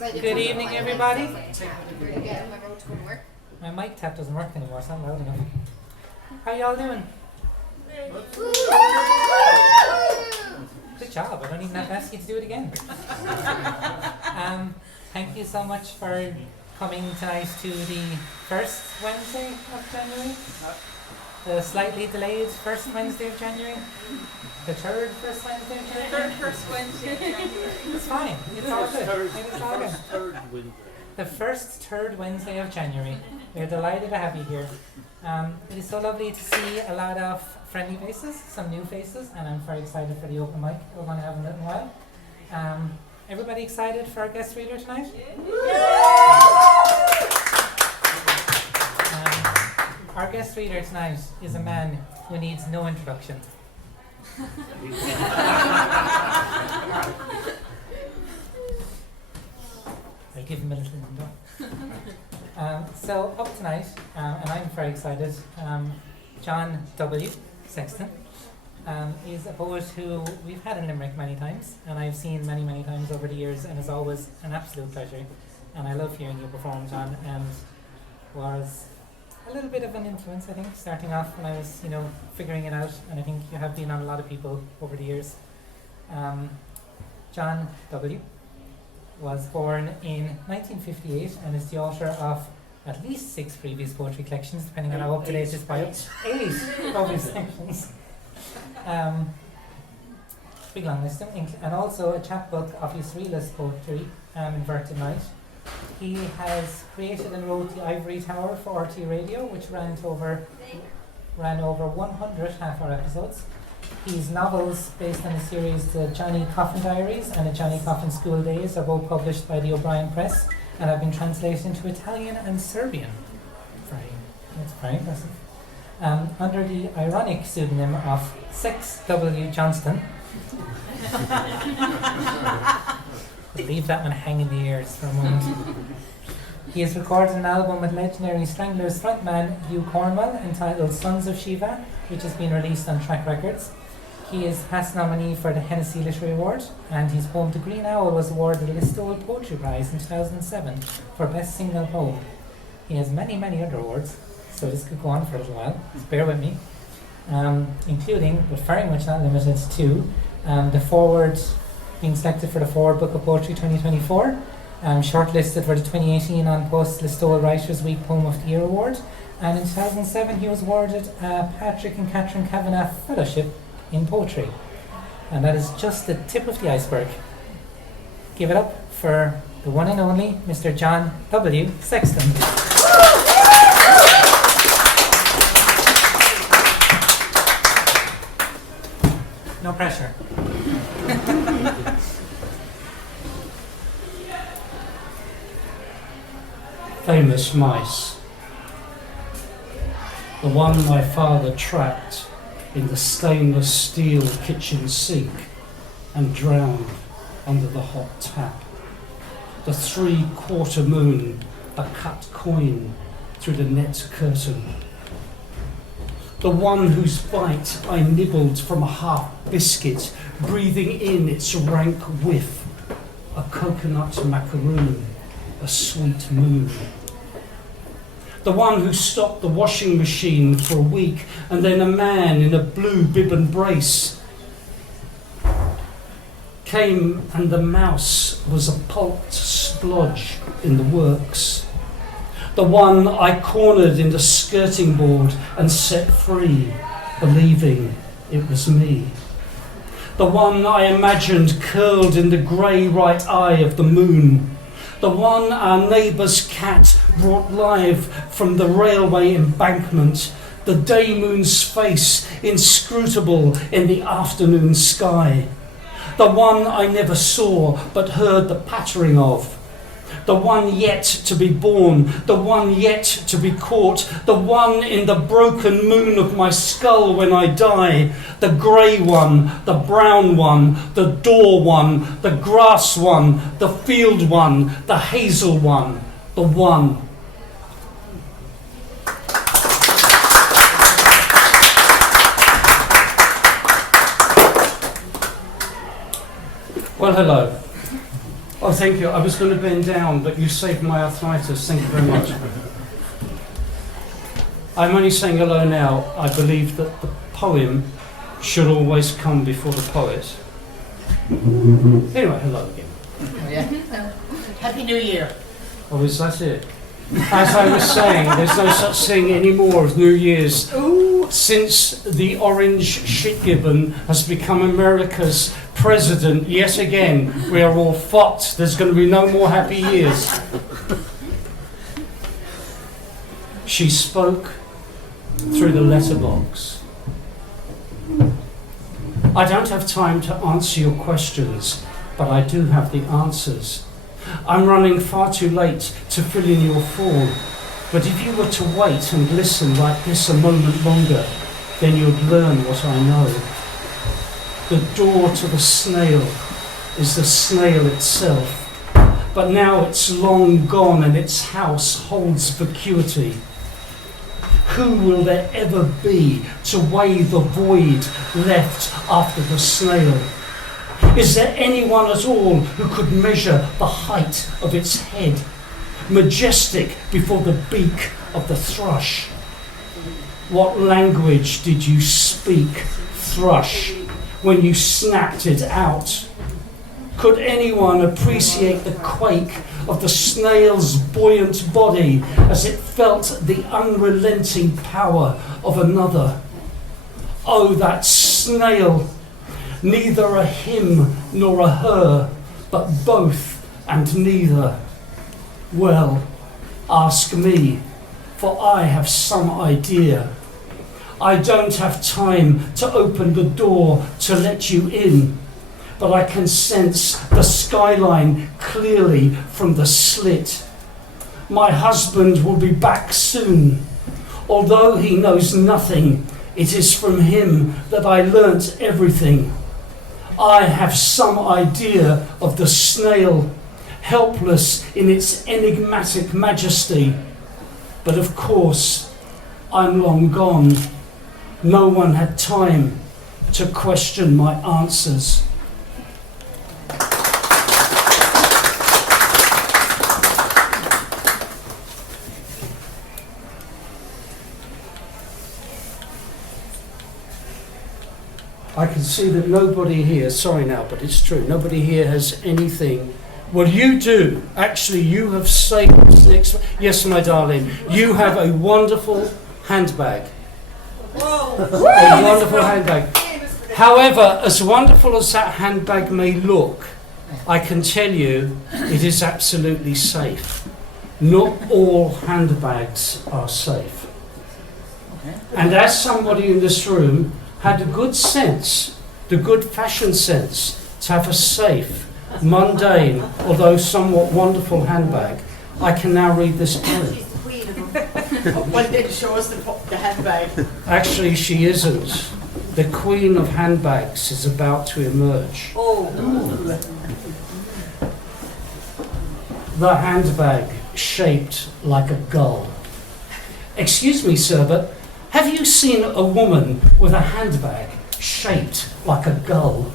Good evening, everybody. My mic tap doesn't work anymore, it's not loud enough. How y'all doing? Good job, I don't even have to ask you to do it again. Thank you so much for coming tonight to the first Wednesday of January. The slightly delayed first Wednesday of January. The third first Wednesday of January. Third first Wednesday of January. It's fine. It's all good. It's all good. The first third Wednesday of January. We're delighted to have you here. It is so lovely to see a lot of friendly faces, some new faces, and I'm very excited for the open mic we're going to have in a little while. Everybody excited for our guest reader tonight? Our guest reader tonight is a man who needs no introduction. I'll give him a little window. So up tonight, and I'm very excited, John W. Sexton is a poet who we've had in Limerick many times, and I've seen many times over the years, and it's always an absolute pleasure. And I love hearing you perform, John, and was a little bit of an influence, I think, starting off when I was, figuring it out, and I think you have been on a lot of people over the years. John W. was born in 1958 and is the author of at least 6 previous poetry collections, depending on how up to date this bio. 8 previous collections. Big long list, and also a chapbook of his realist poetry, Inverted Night. He has created and wrote The Ivory Tower for RT Radio, which ran over 100 half-hour episodes. His novels, based on the series The Johnny Coffin Diaries and The Johnny Coffin School Days, are both published by the O'Brien Press and have been translated into Italian and Serbian. That's very impressive. Under the ironic pseudonym of Sex W. Johnston. Leave that one hanging in the air for a moment. He has recorded an album with legendary Stranglers frontman Hugh Cornwell entitled Sons of Shiva, which has been released on Track Records. He is past nominee for the Hennessy Literary Award, and his poem The Green Owl was awarded the Listowel Poetry Prize in 2007 for Best Single Poem. He has many other awards, so this could go on for a little while, so bear with me, including, but very much not limited to, the forward, being selected for the Forward Book of Poetry 2024, shortlisted for the 2018 On Post Listowel Writers' Week Poem of the Year Award, and in 2007 he was awarded a Patrick and Catherine Kavanagh Fellowship in Poetry. And that is just the tip of the iceberg. Give it up for the one and only Mr. John W. Sexton. No pressure. Famous mice. The one my father trapped in the stainless steel kitchen sink and drowned under the hot tap. The 3/4 moon, a cut coin through the net curtain. The one whose bite I nibbled from a half biscuit, breathing in its rank whiff. A coconut macaroon, a sweet moon. The one who stopped the washing machine for a week, and then a man in a blue bib and brace came, and the mouse was a pulped splodge in the works. The one I cornered in the skirting board and set free, believing it was me. The one I imagined curled in the grey right eye of the moon. The one our neighbour's cat brought live from the railway embankment, the day moon's face inscrutable in the afternoon sky. The one I never saw but heard the pattering of. The one yet to be born, the one yet to be caught, the one in the broken moon of my skull when I die, the grey one, the brown one, the door one, the grass one, the field one, the hazel one, the one. Well, hello. Oh, thank you. I was going to bend down, but you saved my arthritis. Thank you very much. I'm only saying hello now. I believe that the poem should always come before the poet. Anyway, hello again. Oh, yeah. Happy New Year. Oh, is that it? As I was saying, there's no such thing anymore as New Year's. Since the orange shitgibbon has become America's president yet again, we are all fucked. There's going to be no more happy years. She spoke through the letterbox. I don't have time to answer your questions, but I do have the answers. I'm running far too late to fill in your form, but if you were to wait and listen like this a moment longer, then you'd learn what I know. The door to the snail is the snail itself, but now it's long gone and its house holds vacuity. Who will there ever be to weigh the void left after the snail? Is there anyone at all who could measure the height of its head, majestic before the beak of the thrush? What language did you speak, thrush, when you snapped it out? Could anyone appreciate the quake of the snail's buoyant body as it felt the unrelenting power of another? Oh, that snail! Neither a him nor a her, but both and neither. Well, ask me, for I have some idea. I don't have time to open the door to let you in, but I can sense the skyline clearly from the slit. My husband will be back soon. Although he knows nothing, it is from him that I learnt everything. I have some idea of the snail, helpless in its enigmatic majesty. But of course, I'm long gone. No one had time to question my answers. I can see that nobody here, sorry now, but it's true, nobody here has anything. Well, you do. Actually, you have saved this next. Yes, my darling, you have a wonderful handbag. Whoa! A wonderful handbag. However, as wonderful as that handbag may look, I can tell you it is absolutely safe. Not all handbags are safe. And as somebody in this room had the good sense, the good fashion sense, to have a safe, mundane, although somewhat wonderful handbag, I can now read this poem. She's the queen of them. One day to show us the handbag. Actually, she isn't. The queen of handbags is about to emerge. Oh. The handbag shaped like a gull. Excuse me, sir, but have you seen a woman with a handbag shaped like a gull?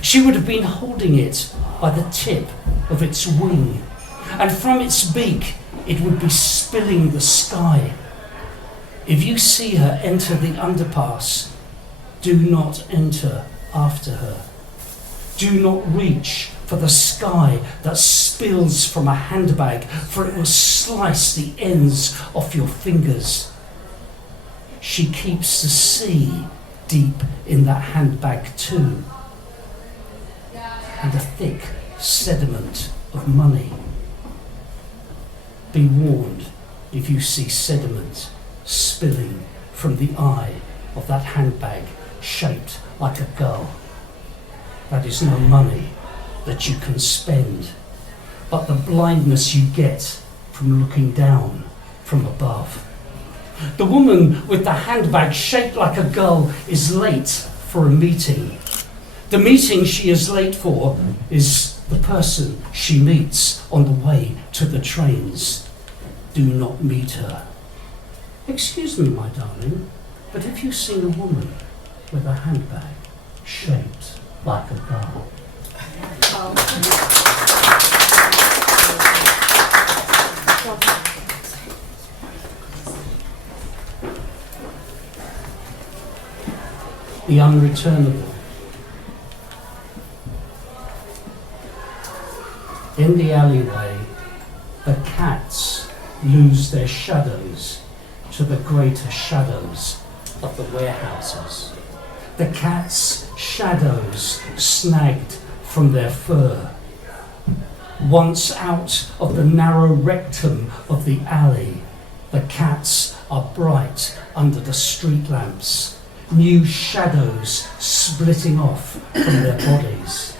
She would have been holding it by the tip of its wing, and from its beak it would be spilling the sky. If you see her enter the underpass, do not enter after her. Do not reach for the sky that spills from a handbag, for it will slice the ends off your fingers. She keeps the sea deep in that handbag too, and a thick sediment of money. Be warned if you see sediment spilling from the eye of that handbag shaped like a gull. That is no money that you can spend, but the blindness you get from looking down from above. The woman with the handbag shaped like a gull is late for a meeting. The meeting she is late for is the person she meets on the way to the trains. Do not meet her. Excuse me, my darling, but have you seen a woman with a handbag shaped like a gull? Oh. The unreturnable. In the alleyway, the cats lose their shadows to the greater shadows of the warehouses. The cats' shadows snagged from their fur. Once out of the narrow rectum of the alley, the cats are bright under the street lamps, new shadows splitting off from their bodies.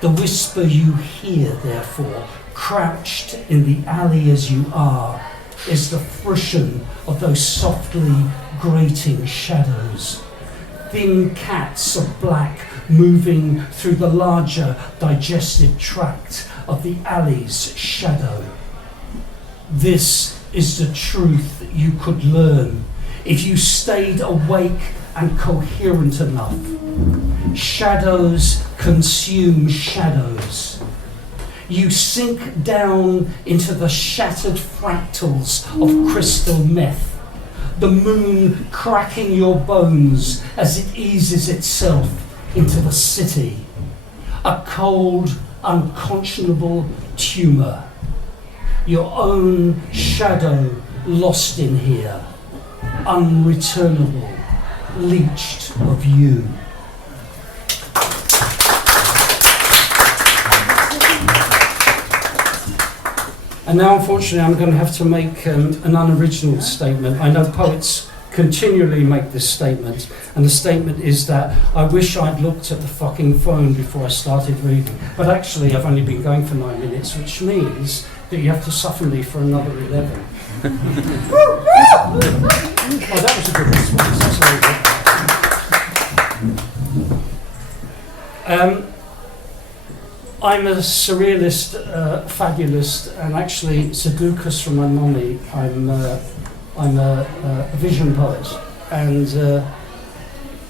The whisper you hear, therefore, crouched in the alley as you are, is the frisson of those softly grating shadows. Thin cats of black moving through the larger digestive tract of the alley's shadow. This is the truth you could learn if you stayed awake and coherent enough. Shadows consume shadows. You sink down into the shattered fractals of crystal meth, the moon cracking your bones as it eases itself into the city. A cold, unconscionable tumour. Your own shadow lost in here, unreturnable, leached of you. And now, unfortunately, I'm going to have to make an unoriginal statement. I know poets continually make this statement, and the statement is that I wish I'd looked at the fucking phone before I started reading. But actually, I've only been going for 9 minutes, which means that you have to suffer me for another 11. Oh, that was a good response. That's very good. I'm a surrealist, fabulist, and actually Sudokus from my mummy. I'm a vision poet, and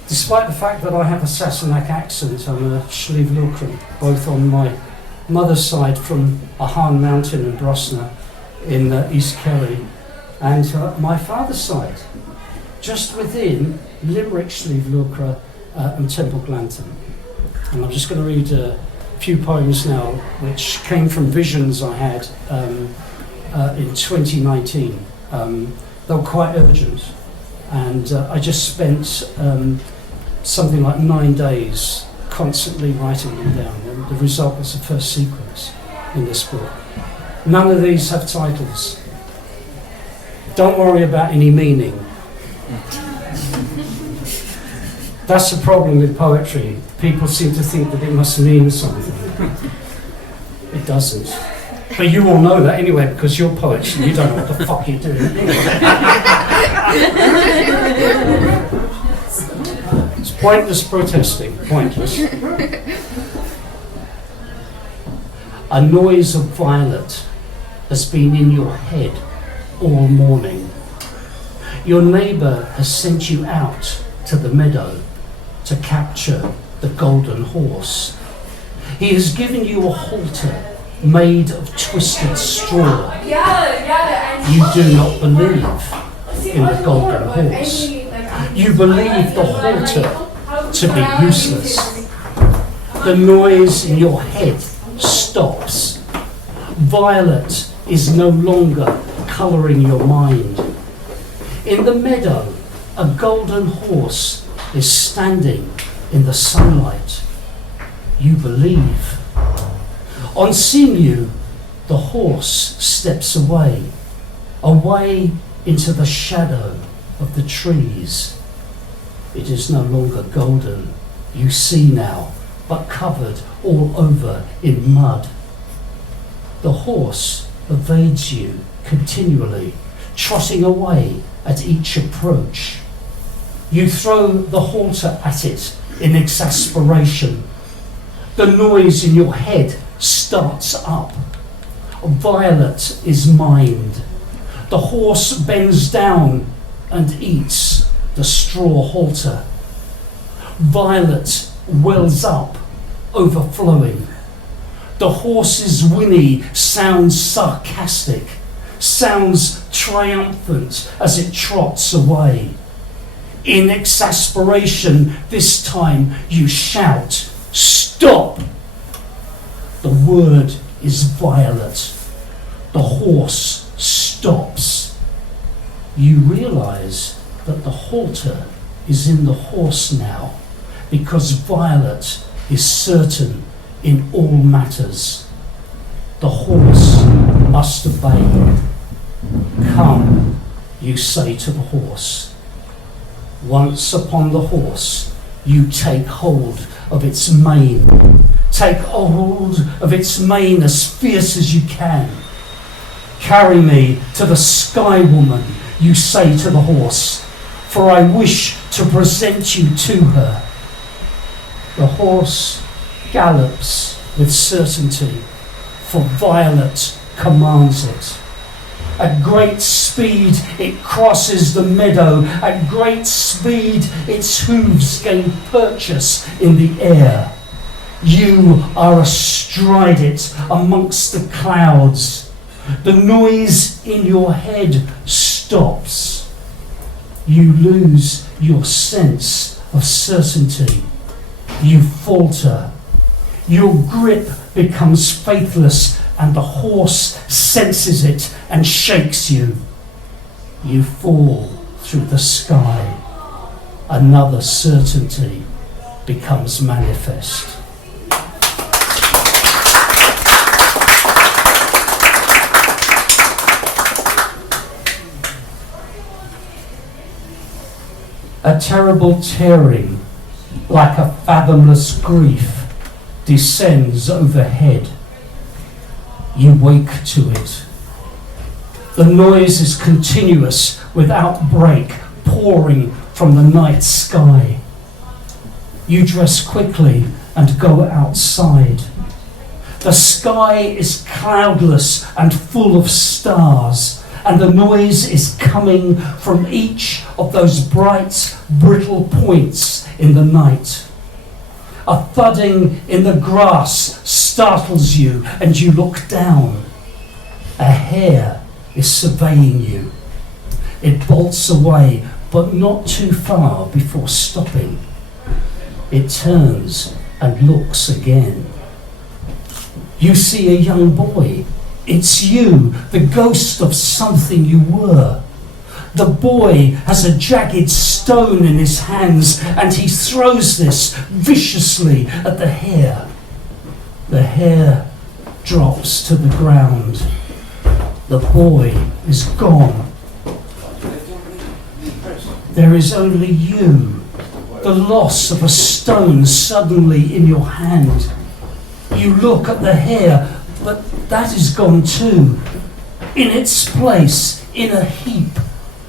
despite the fact that I have a Sassenach accent, I'm a Slieve-Lucran, both on my mother's side from a Hahn Mountain in Brosna in East Kerry, and my father's side, just within Limerick, Slieve-Lucra and Temple Glanton. And I'm just going to read a few poems now, which came from visions I had in 2019. They were quite urgent, and I just spent something like 9 days constantly writing them down, and the result was the first sequence in this book. None of these have titles. Don't worry about any meaning. That's the problem with poetry. People seem to think that it must mean something. It doesn't. But you all know that anyway, because you're poets and you don't know what the fuck you're doing. It's pointless protesting, pointless. A noise of violet has been in your head all morning. Your neighbour has sent you out to the meadow to capture the golden horse. He has given you a halter made of twisted straw. You do not believe in the golden horse. You believe the halter to be useless. The noise in your head stops. Violet is no longer colouring your mind. In the meadow, a golden horse is standing in the sunlight. You believe. On seeing you, the horse steps away into the shadow of the trees. It is no longer golden, you see now, but covered all over in mud. The horse evades you continually, trotting away at each approach. You throw the halter at it in exasperation. The noise in your head starts up. Violet is mined. The horse bends down and eats the straw halter. Violet wells up, overflowing. The horse's whinny sounds sarcastic, sounds triumphant as it trots away. In exasperation, this time you shout, "Stop!" The word is violet. The horse stops. You realise that the halter is in the horse now, because Violet is certain in all matters. The horse must obey. "Come," you say to the horse. Once upon the horse, you take hold of its mane. Take hold of its mane as fierce as you can. "Carry me to the Sky Woman," you say to the horse, "for I wish to present you to her." The horse gallops with certainty, for Violet commands it. At great speed it crosses the meadow. At great speed its hooves gain purchase in the air. You are astride it amongst the clouds. The noise in your head stops. You lose your sense of certainty. You falter. Your grip becomes faithless, and the horse senses it and shakes you. You fall through the sky. Another certainty becomes manifest. A terrible tearing, like a fathomless grief, descends overhead. You wake to it. The noise is continuous, without break, pouring from the night sky. You dress quickly and go outside. The sky is cloudless and full of stars, and the noise is coming from each of those bright, brittle points in the night. A thudding in the grass startles you, and you look down. A hare is surveying you. It bolts away, but not too far before stopping. It turns and looks again. You see a young boy. It's you, the ghost of something you were. The boy has a jagged stone in his hands, and he throws this viciously at the hare. The hare drops to the ground. The boy is gone. There is only you, the loss of a stone suddenly in your hand. You look at the hare, but that is gone too. In its place, in a heap,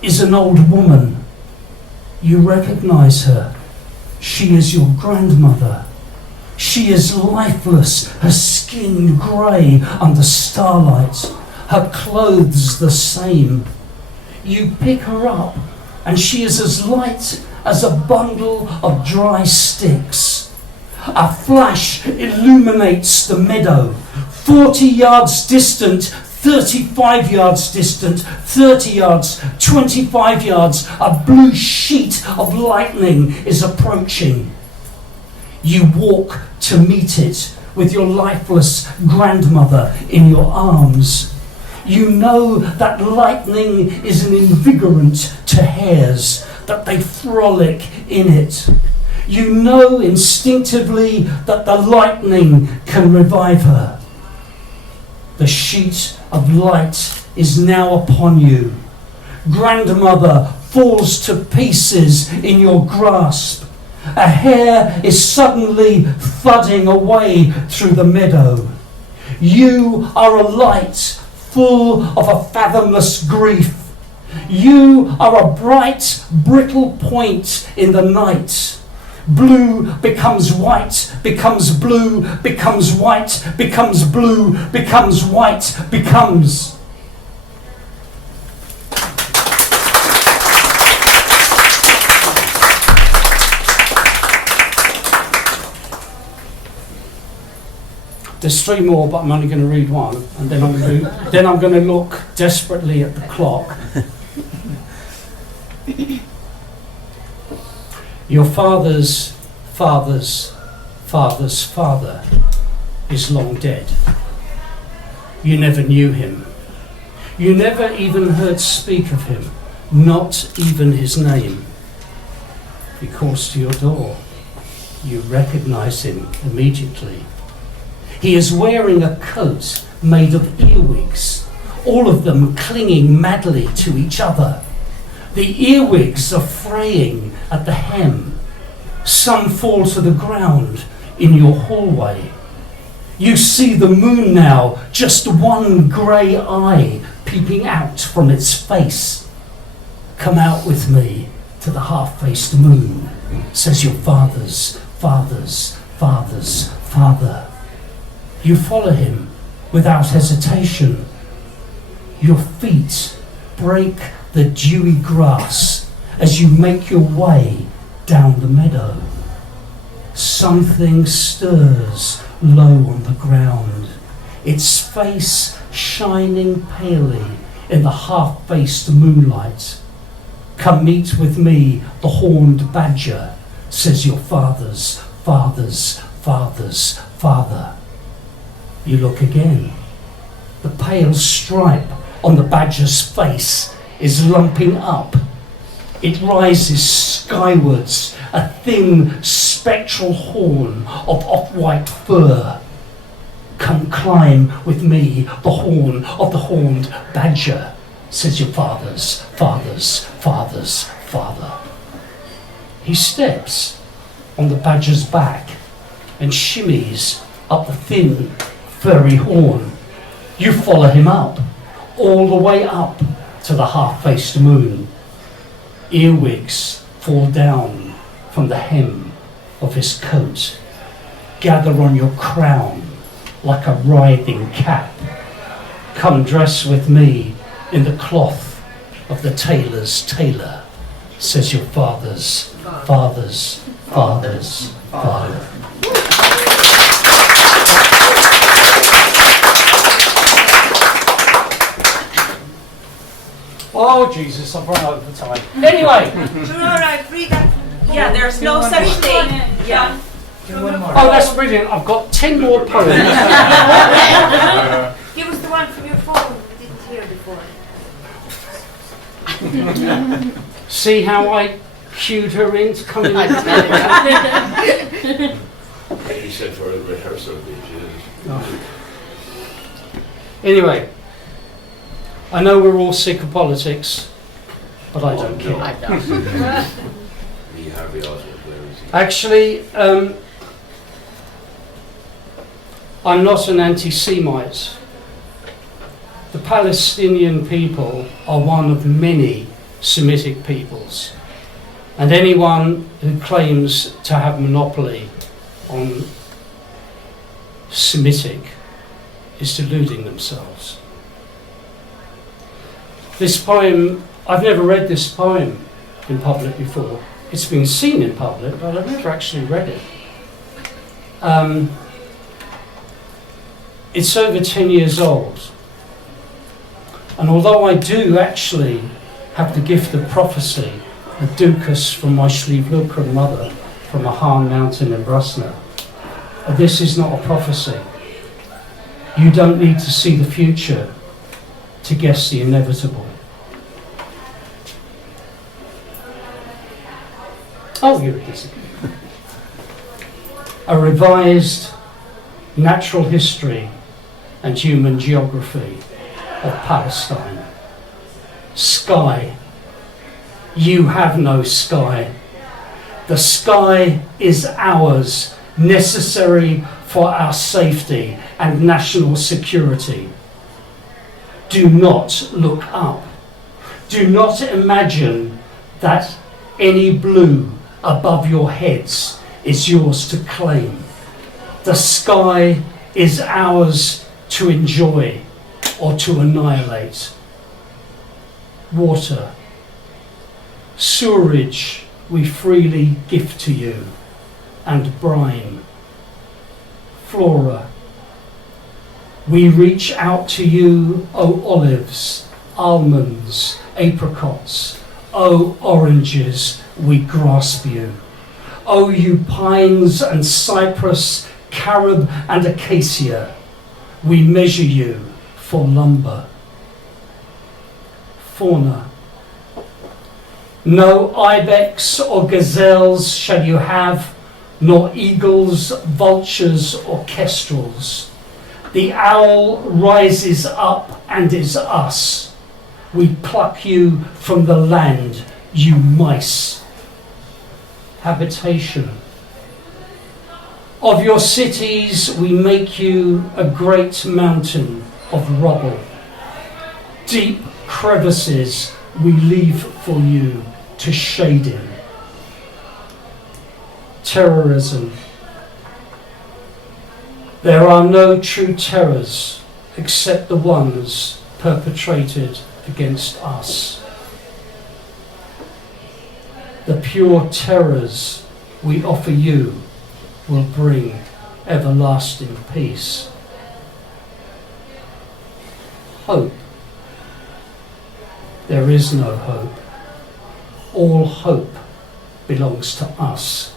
is an old woman. You recognize her. She is your grandmother. She is lifeless, her skin grey under starlight, her clothes the same. You pick her up, and she is as light as a bundle of dry sticks. A flash illuminates the meadow. 40 yards distant, 35 yards distant, 30 yards, 25 yards, a blue sheet of lightning is approaching. You walk to meet it with your lifeless grandmother in your arms. You know that lightning is an invigorant to hares, that they frolic in it. You know instinctively that the lightning can revive her. The sheet of light is now upon you. Grandmother falls to pieces in your grasp. A hare is suddenly thudding away through the meadow. You are a light full of a fathomless grief. You are a bright, brittle point in the night. Blue becomes white, becomes blue, becomes white, becomes blue, becomes white, becomes. There's 3 more, but I'm only going to read one, and then I'm going to look desperately at the clock. Your father's father's father's father is long dead. You never knew him. You never even heard speak of him, not even his name. He calls to your door. You recognize him immediately. He is wearing a coat made of earwigs, all of them clinging madly to each other. The earwigs are fraying at the hem. Some fall to the ground in your hallway. You see the moon now, just one grey eye peeping out from its face. Come out with me to the half-faced moon, says your father's father. You follow him without hesitation. Your feet break the dewy grass as you make your way down the meadow. Something stirs low on the ground, its face shining palely in the half-faced moonlight. Come meet with me, the horned badger, says your father's father. You look again. The pale stripe on the badger's face is lumping up. It rises skywards, a thin spectral horn of off-white fur. Come climb with me the horn of the horned badger, says your father's father. He steps on the badger's back and shimmies up the thin, furry horn. You follow him up, all the way up to the half-faced moon. Earwigs fall down from the hem of his coat, gather on your crown like a writhing cap. Come dress with me in the cloth of the tailor's tailor, says your father's father. Oh Jesus, I've run over time. Anyway. Alright, read that. Yeah, there's no such thing. Yeah. One more. Oh, that's brilliant. I've got 10 more poems. Give us the one from your phone we didn't hear before. See how I cued her in to come in? He said for a rehearsal, Oh. Anyway, I know we're all sick of politics, but I don't care. I don't. Me, Harvey Oswald, where is he? Actually, I'm not an anti-Semite. The Palestinian people are one of many Semitic peoples, and anyone who claims to have monopoly on Semitic is deluding themselves. This poem, I've never read this poem in public before. It's been seen in public, but I've never actually read it. It's over 10 years old. And although I do actually have the gift of prophecy, a ducas from my Shlivlukra mother from a Hahn mountain in Brusna, this is not a prophecy. You don't need to see the future to guess the inevitable. Oh, here it is. A revised natural history and human geography of Palestine. Sky. You have no sky. The sky is ours, necessary for our safety and national security. Do not look up. Do not imagine that any blue above your heads is yours to claim. The sky is ours to enjoy or to annihilate. Water, sewerage we freely gift to you, and brine. Flora, We reach out to you, O olives, almonds, apricots, O oranges, we grasp you. O you pines and cypress, carob and acacia, we measure you for lumber. Fauna. No ibex or gazelles shall you have, nor eagles, vultures or kestrels. The owl rises up and is us. We pluck you from the land, you mice. Habitation. Of your cities we make you a great mountain of rubble. Deep crevices we leave for you to shade in. Terrorism. There are no true terrors except the ones perpetrated against us. The pure terrors we offer you will bring everlasting peace. Hope. There is no hope. All hope belongs to us,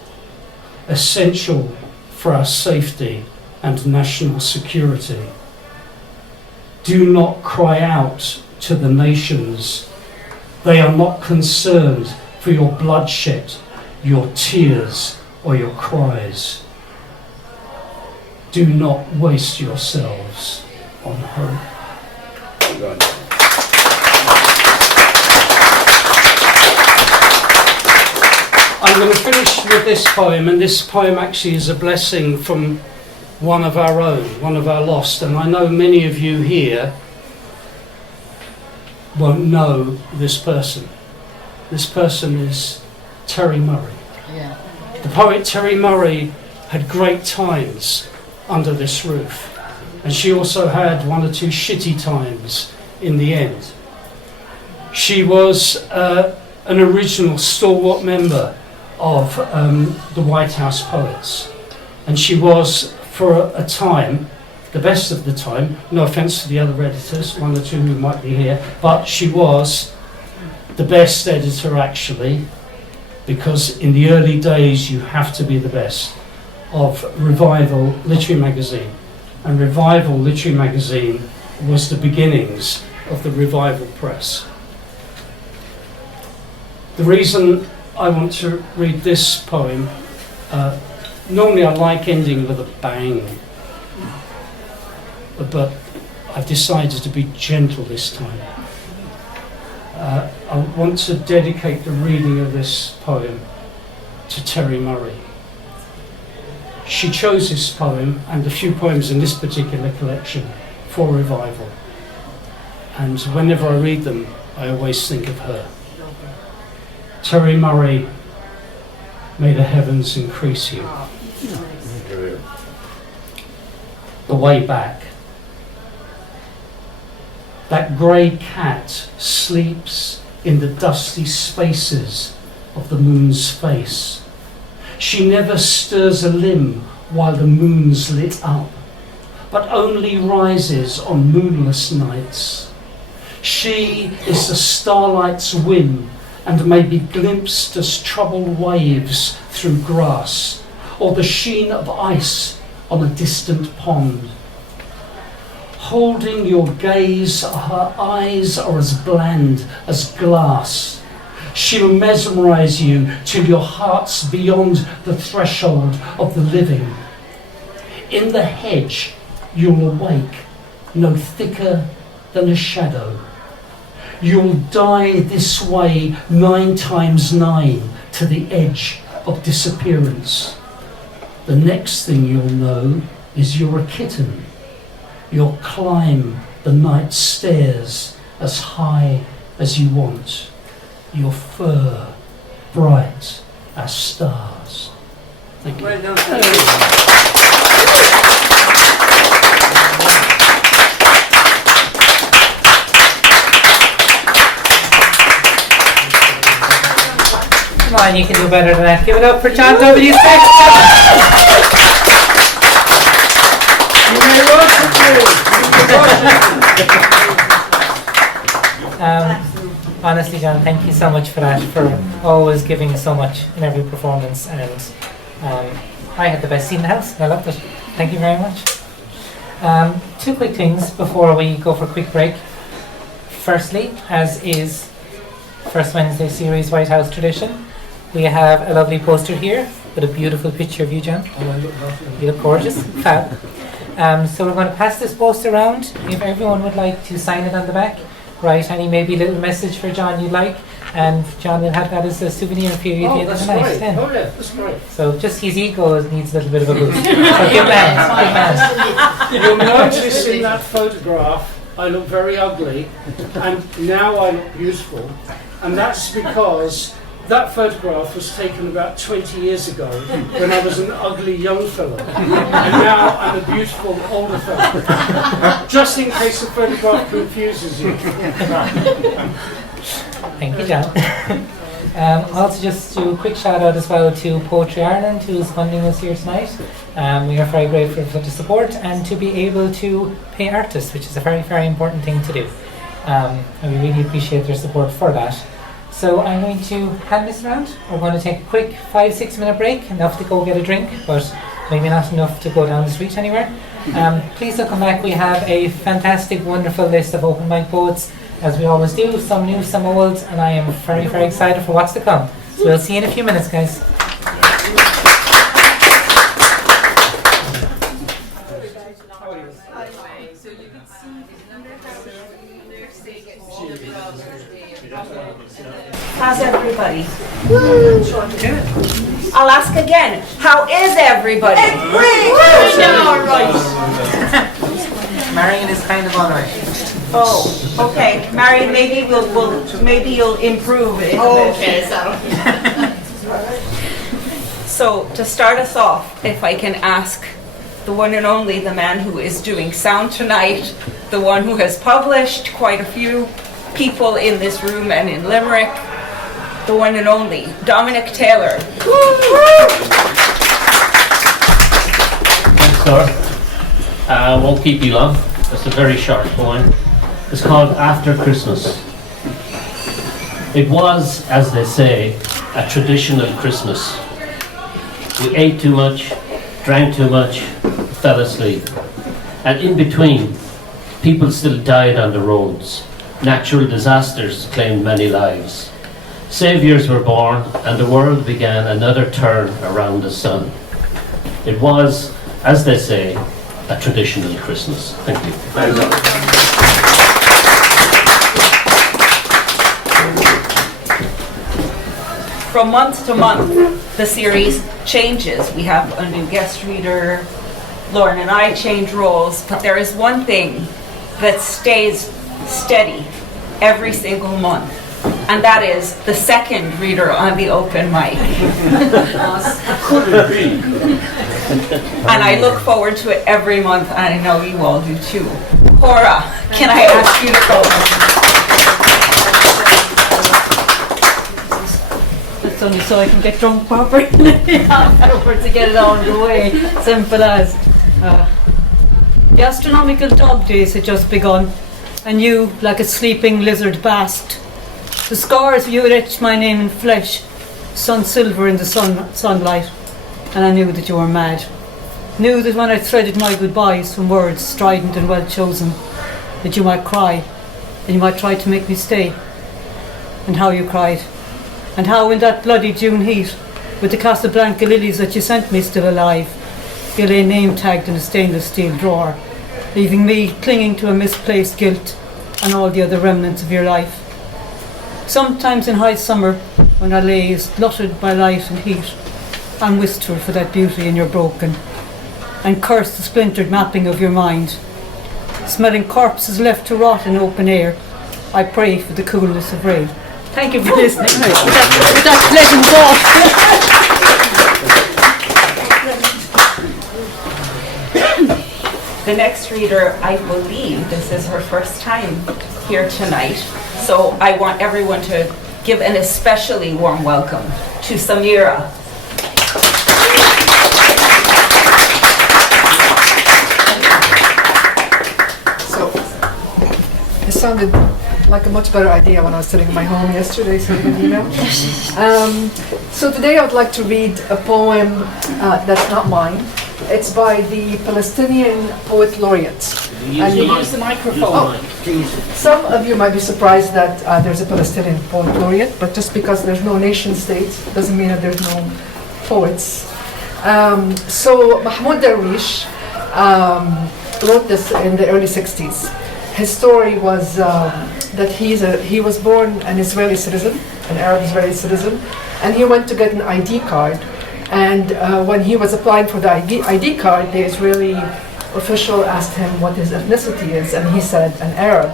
essential for our safety and national security. Do not cry out to the nations. They are not concerned for your bloodshed, your tears, or your cries. Do not waste yourselves on hope. I'm going to finish with this poem, and this poem actually is a blessing from one of our own, one of our lost, and I know many of you here won't know this person. This person is Terry Murray. Yeah. The poet Terry Murray had great times under this roof, and she also had one or two shitty times in the end. She was an original stalwart member of the White House Poets, and she was, for a time, the best of the time, no offence to the other editors, one or two who might be here, but she was the best editor actually, because in the early days you have to be the best, of Revival Literary Magazine. And Revival Literary Magazine was the beginnings of the Revival Press. The reason I want to read this poem, normally I like ending with a bang, but I've decided to be gentle this time. I want to dedicate the reading of this poem to Terry Murray. She chose this poem and a few poems in this particular collection for Revival, and whenever I read them I always think of her. Terry Murray, may the heavens increase you. The way back. That grey cat sleeps in the dusty spaces of the moon's face. She never stirs a limb while the moon's lit up, but only rises on moonless nights. She is the starlight's whim, and may be glimpsed as troubled waves through grass, or the sheen of ice on a distant pond. Holding your gaze, her eyes are as bland as glass. She'll mesmerise you till your heart's beyond the threshold of the living. In the hedge you'll awake, no thicker than a shadow. You'll die this way 9 times 9 to the edge of disappearance. The next thing you'll know is you're a kitten. You'll climb the night stairs as high as you want. Your fur bright as stars. Thank you. Well done. Come on, you can do better than that. Give it up for John W. Sexton. You may worship me. Honestly, John, thank you so much for that, for always giving so much in every performance, and I had the best seat in the house. I loved it. Thank you very much. Two quick things before we go for a quick break. Firstly, as is First Wednesday series White House tradition, we have a lovely poster here with a beautiful picture of you, John. You look gorgeous. Fab. So we're going to pass this poster around. If everyone would like to sign it on the back, write any maybe little message for John you'd like, and John will have that as a souvenir for you at the end of the night. Then. Oh yeah, that's great. So just his ego needs a little bit of a boost. So give him a hand. You'll notice in that photograph I look very ugly, and now I look beautiful, and that's because that photograph was taken about 20 years ago when I was an ugly young fellow, and now I'm a beautiful older fellow. Just in case the photograph confuses you. Thank you, John. Also just do a quick shout out as well to Poetry Ireland, who is funding us here tonight. We are very grateful for the support and to be able to pay artists, which is a very, very important thing to do. And we really appreciate their support for that. So I'm going to hand this around. We're going to take a quick 5-6 minute break, enough to go get a drink, but maybe not enough to go down the street anywhere. Please do come back. We have a fantastic, wonderful list of open mic poets, as we always do, some new, some old, and I am very, very excited for what's to come. So we'll see you in a few minutes, guys. How's everybody? I'll ask again. How is everybody? Great! Right. Marion is kind of alright. Oh, okay. Marion, maybe maybe you'll improve it. Okay, so to start us off, if I can ask the one and only, the man who is doing sound tonight, the one who has published quite a few people in this room and in Limerick, the one and only Dominic Taylor. Thanks, Laura. I won't keep you long. It's a very short poem. It's called After Christmas. It was, as they say, a traditional Christmas. We ate too much, drank too much, fell asleep. And in between, people still died on the roads. Natural disasters claimed many lives. Saviours were born, and the world began another turn around the sun. It was, as they say, a traditional Christmas. Thank you. From month to month, the series changes. We have a new guest reader. Lauren and I change roles, but there is one thing that stays steady every single month, and that is the second reader on the open mic. Could it be? And I look forward to it every month, and I know you all do too. Cora, can I ask you to go? That's only so I can get drunk properly afterwards to get it on the way. Simple as. The astronomical dog days had just begun, and you, like a sleeping lizard, basked. The scars you had etched my name in flesh, sun silver in the sunlight, and I knew that you were mad. Knew that when I threaded my goodbyes from words strident and well chosen, that you might cry, and you might try to make me stay. And how you cried, and how in that bloody June heat, with the Casablanca lilies that you sent me still alive, you lay name-tagged in a stainless steel drawer, leaving me clinging to a misplaced guilt and all the other remnants of your life. Sometimes in high summer, when I lay glutted by light and heat, and wistful for that beauty in your broken, and cursed the splintered mapping of your mind, smelling corpses left to rot in open air, I pray for the coolness of rain. Thank you for listening. With that pleasant thought. The next reader, I believe this is her first time here tonight, so I want everyone to give an especially warm welcome to Samira. So sounded like a much better idea when I was sitting in my home yesterday sending an email. So today I would like to read a poem that's not mine. It's by the Palestinian poet laureate. Use the microphone. Some of you might be surprised that there's a Palestinian poet laureate, but just because there's no nation state doesn't mean that there's no poets. So Mahmoud Darwish wrote this in the early 60s. His story was that he was born an Israeli citizen, an Arab Israeli citizen, and he went to get an ID card. And when he was applying for the ID card, the Israeli official asked him what his ethnicity is, and he said an Arab.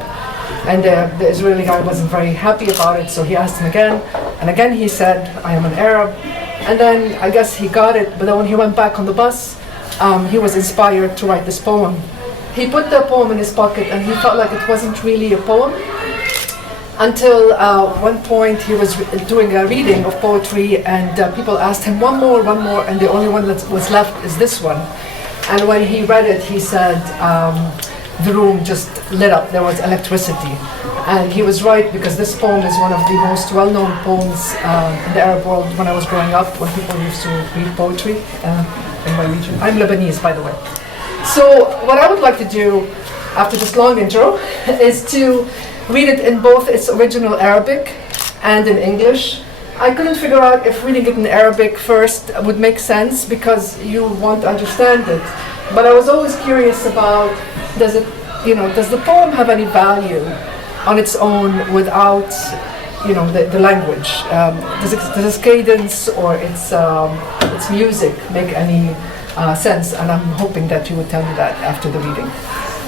And the Israeli guy wasn't very happy about it, so he asked him again, and again he said, I am an Arab. And then I guess he got it, but then when he went back on the bus, he was inspired to write this poem. He put the poem in his pocket and he felt like it wasn't really a poem until one point he was doing a reading of poetry and people asked him one more, and the only one that was left is this one. And when he read it, he said the room just lit up, there was electricity. And he was right, because this poem is one of the most well-known poems in the Arab world when I was growing up, when people used to read poetry in my region. I'm Lebanese, by the way. So what I would like to do after this long intro is to read it in both its original Arabic and in English. I couldn't figure out if reading it in Arabic first would make sense because you want to understand it. But I was always curious about, does the poem have any value on its own without, the language? Does its cadence or its music make any sense? And I'm hoping that you would tell me that after the reading.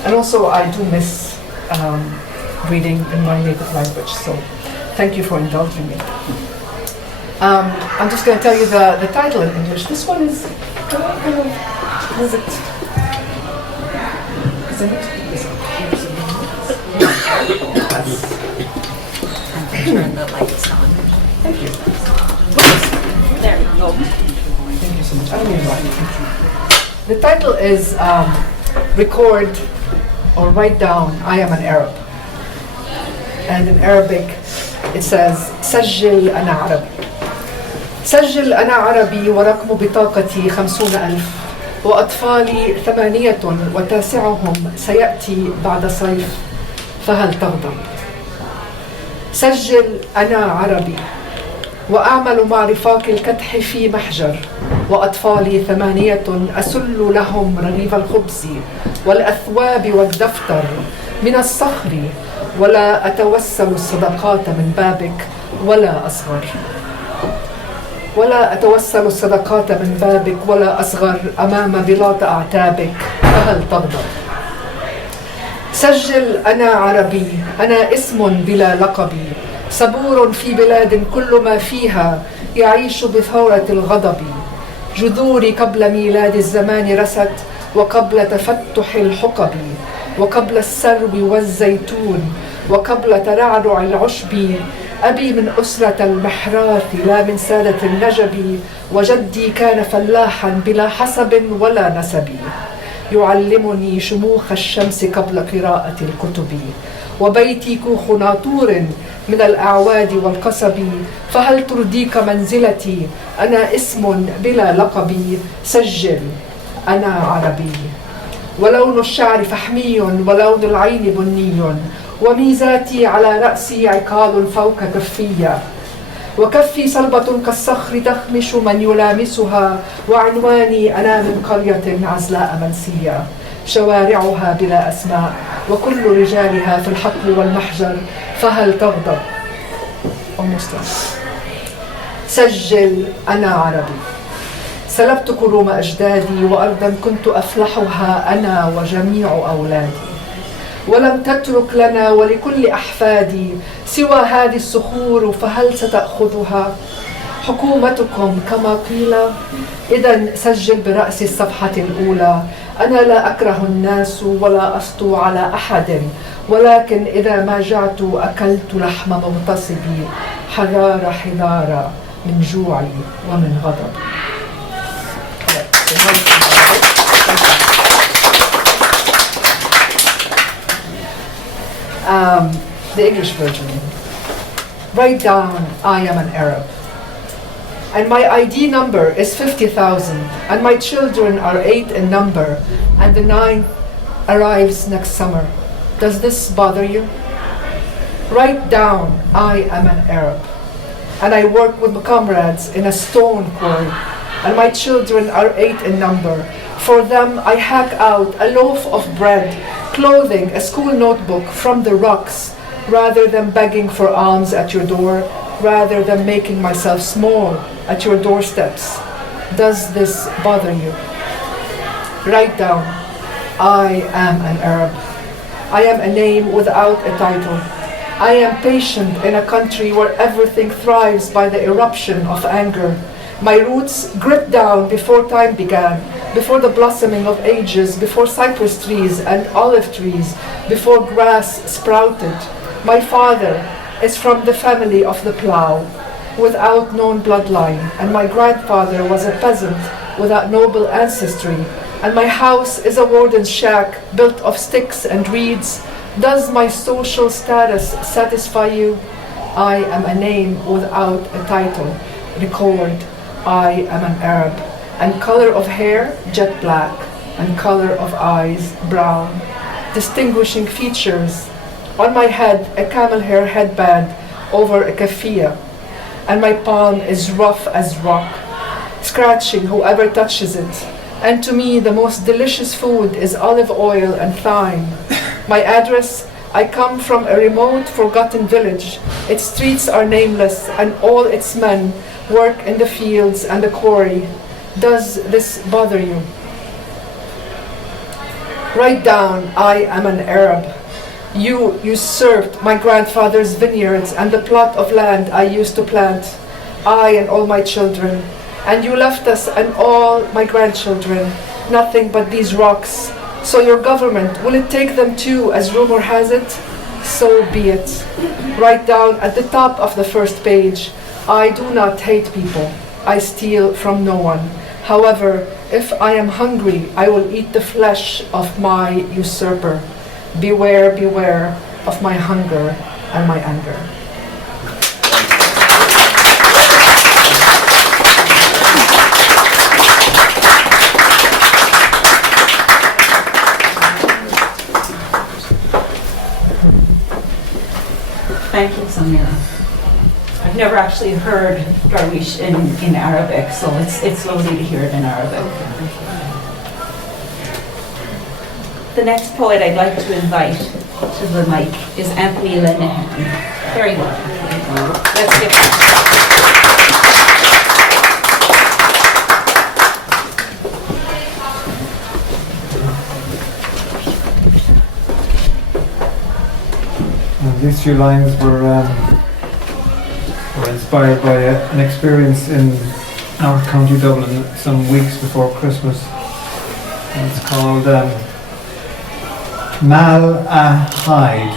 And also, I do miss reading in my native language, so thank you for indulging me. I'm just going to tell you the title in English. This one is is it? Turn the lights on. Thank you. There you go. Thank you so much. I don't need writing. The title is Record or Write Down, I am an Arab. And in Arabic it says سجل أنا عربي. سجل أنا عربي ورقم بطاقتي 50,000 وأطفالي 8 وتاسعهم سيأتي بعد صيف فهل تغضب. سجل أنا عربي وأعمل مع رفاق الكدح في محجر وأطفالي 8 أسل لهم رغيف الخبز والأثواب والدفتر من الصخر ولا أتوسل الصدقات من بابك ولا أصغر. ولا أتوسل الصدقات من بابك ولا أصغر أمام بلاط أعتابك فهل تغضب. سجل أنا عربي أنا اسم بلا لقب صبور في بلاد كل ما فيها يعيش بثورة الغضب. جذوري قبل ميلاد الزمان رست وقبل تفتح الحقب وقبل السرو والزيتون وقبل ترعرع العشب. أبي من أسرة المحراث لا من سادة النجب وجدي كان فلاحا بلا حسب ولا نسب. يعلمني شموخ الشمس قبل قراءة الكتب وبيتي كوخ ناطور من الأعواد والقصب. فهل ترضيك منزلتي أنا اسم بلا لقب. سجل أنا عربي. ولون الشعر فحمي ولون العين بني وميزاتي على رأسي عقال فوق كفية وكفي صلبة كالصخر تخمش من يلامسها وعنواني أنا من قرية عزلاء منسية شوارعها بلا أسماء وكل رجالها في الحقل والمحجر فهل تغضب. سجل أنا عربي. سلبت كروم أجدادي وأرضا كنت أفلحها أنا وجميع أولادي ولم تترك لنا ولكل أحفادي سوى هذه الصخور فهل ستأخذها حكومتكم كما قيل. إذا سجل برأس الصفحة الأولى أنا لا أكره الناس ولا أسطو على أحد ولكن إذا ما جعت أكلت لحم مغتصبي حذار حذار من جوعي ومن غضبي. The English version. Write down, I am an Arab. And my ID number is 50,000, and my children are 8 in number, and the 9th arrives next summer. Does this bother you? Write down, I am an Arab. And I work with my comrades in a stone quarry, and my children are 8 in number. For them, I hack out a loaf of bread, clothing, a school notebook from the rocks, rather than begging for alms at your door, rather than making myself small at your doorsteps. Does this bother you? Write down, I am an Arab. I am a name without a title. I am patient in a country where everything thrives by the eruption of anger. My roots gripped down before time began, before the blossoming of ages, before cypress trees and olive trees, before grass sprouted. My father is from the family of the plow, without known bloodline, and my grandfather was a peasant without noble ancestry, and my house is a warden's shack built of sticks and reeds. Does my social status satisfy you? I am a name without a title. Record, I am an Arab, and color of hair, jet black, and color of eyes, brown. Distinguishing features, on my head, a camel hair headband over a keffiyeh, and my palm is rough as rock, scratching whoever touches it. And to me, the most delicious food is olive oil and thyme. My address, I come from a remote, forgotten village. Its streets are nameless, and all its men work in the fields and the quarry. Does this bother you? Write down, I am an Arab. You usurped my grandfather's vineyards and the plot of land I used to plant, I and all my children. And you left us and all my grandchildren, nothing but these rocks. So your government, will it take them too, as rumor has it? So be it. Write down at the top of the first page, I do not hate people. I steal from no one. However, if I am hungry, I will eat the flesh of my usurper. Beware, beware of my hunger and my anger. Thank you, Samira. I've never actually heard Darwish in Arabic, so it's lovely to hear it in Arabic. The next poet I'd like to invite to the mic is Anthony Lenihan. Very well. Let's give it. These few lines were inspired by an experience in North County Dublin some weeks before Christmas. And it's called Mal a Hyde.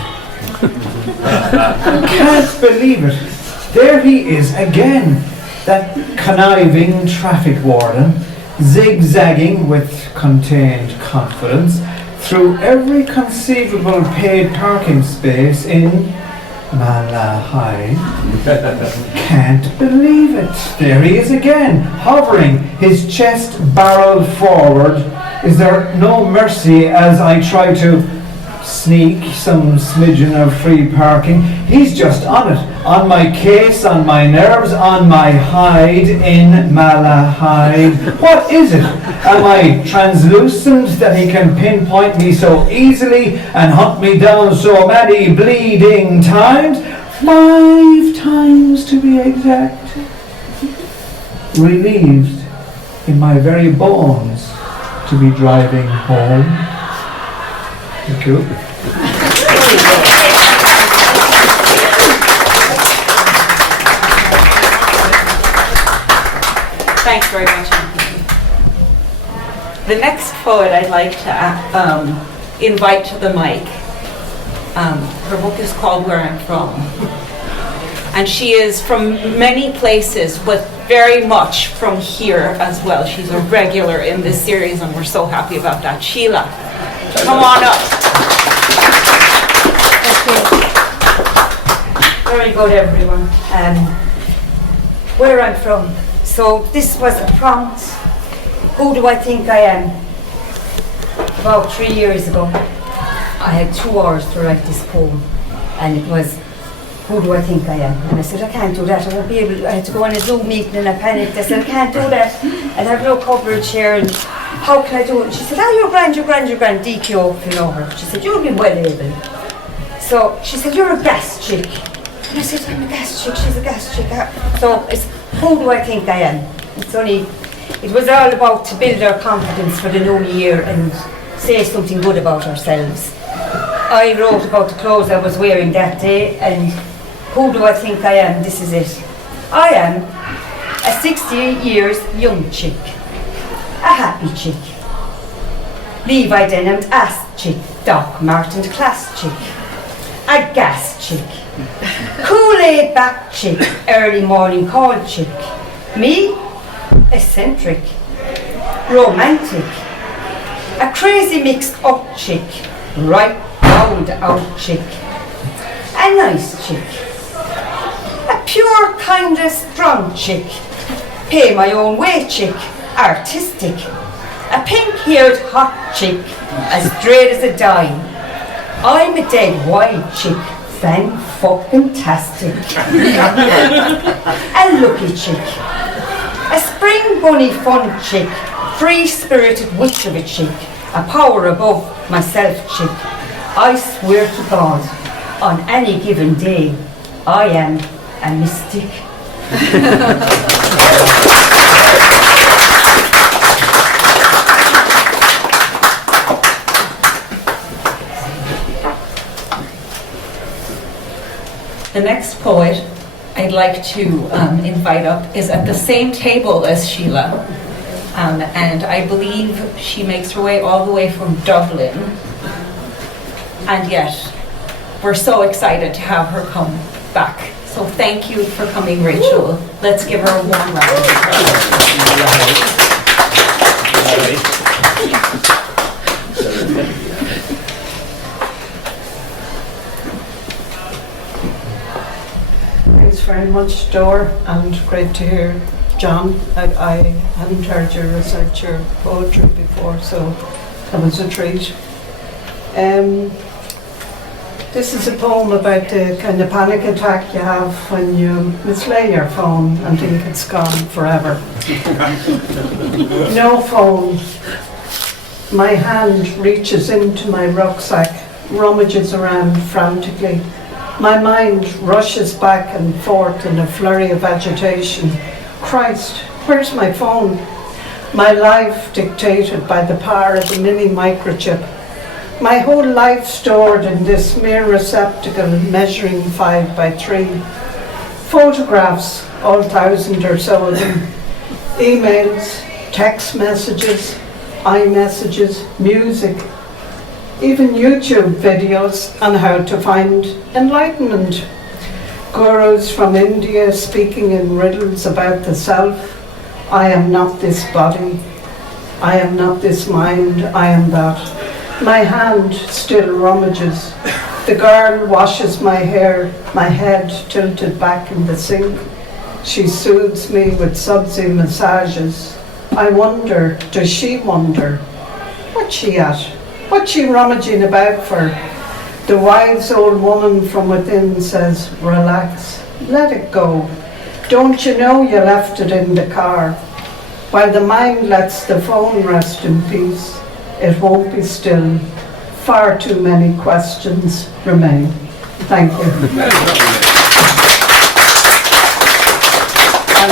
Can't believe it. There he is again, that conniving traffic warden, zigzagging with contained confidence through every conceivable paid parking space in Malahide. Can't believe it. There he is again, hovering, his chest barreled forward. Is there no mercy as I try to sneak some smidgen of free parking? He's just on it, on my case, on my nerves, on my hide in Malahide. What is it? Am I translucent that he can pinpoint me so easily and hunt me down so many bleeding times? 5 times to be exact. Relieved in my very bones to be driving home. Thank you. Thanks very much, Anthony. The next poet I'd like to invite to the mic, her book is called Where I'm From. And she is from many places, but very much from here as well. She's a regular in this series, and we're so happy about that. Sheila, come on up. Very good, everyone. Where I'm from. So this was a prompt. Who do I think I am? About 3 years ago, I had 2 hours to write this poem, and it was, who do I think I am? And I said, I can't do that. I won't be able. I had to go on a Zoom meeting, and I panicked. I said, I can't do that. I have no coverage here, and how can I do it? And she said, you're grand, DQ, if you know her. She said, you'll be well able. So she said, you're a gas chick. And I said, I'm a gas chick, she's a gas chick. So it's, who do I think I am? It was all about to build our confidence for the new year and say something good about ourselves. I wrote about the clothes I was wearing that day, and who do I think I am? This is it. I am a 68 years young chick, a happy chick, Levi denimed ass chick, Doc Martens class chick, a gas chick, Kool-Aid back chick, early morning call chick, me, eccentric, romantic, a crazy mixed up chick, right round out chick, a nice chick, a pure kind of strong chick, pay my own way chick, artistic, a pink-haired hot chick, as straight as a dime. I'm a dead white chick, fan-fucking-tastic. A lucky chick, a spring bunny fun chick, free-spirited witch of a chick, a power above myself chick. I swear to God, on any given day, I am a mystic. The next poet I'd like to invite up is at the same table as Sheila, and I believe she makes her way all the way from Dublin, and yet we're so excited to have her come back. So thank you for coming, Rachel. Let's give her a warm round of applause. Thanks very much, Dor, and great to hear John. I hadn't heard you recite your poetry before, so that was a treat. This is a poem about the kind of panic attack you have when you mislay your phone and think it's gone forever. No phone. My hand reaches into my rucksack, rummages around frantically. My mind rushes back and forth in a flurry of agitation. Christ, where's my phone? My life dictated by the power of the mini microchip. My whole life stored in this mere receptacle measuring 5 by 3. Photographs, all 1,000 or so of them. Emails, text messages, iMessages, music. Even YouTube videos on how to find enlightenment. Gurus from India speaking in riddles about the self. I am not this body. I am not this mind. I am that. My hand still rummages. The girl washes my hair, my head tilted back in the sink. She soothes me with subsea massages. I wonder, does she wonder? What's she at? What's she rummaging about for? The wise old woman from within says, relax, let it go. Don't you know you left it in the car? While the mind lets the phone rest in peace, it won't be still. Far too many questions remain. Thank you. And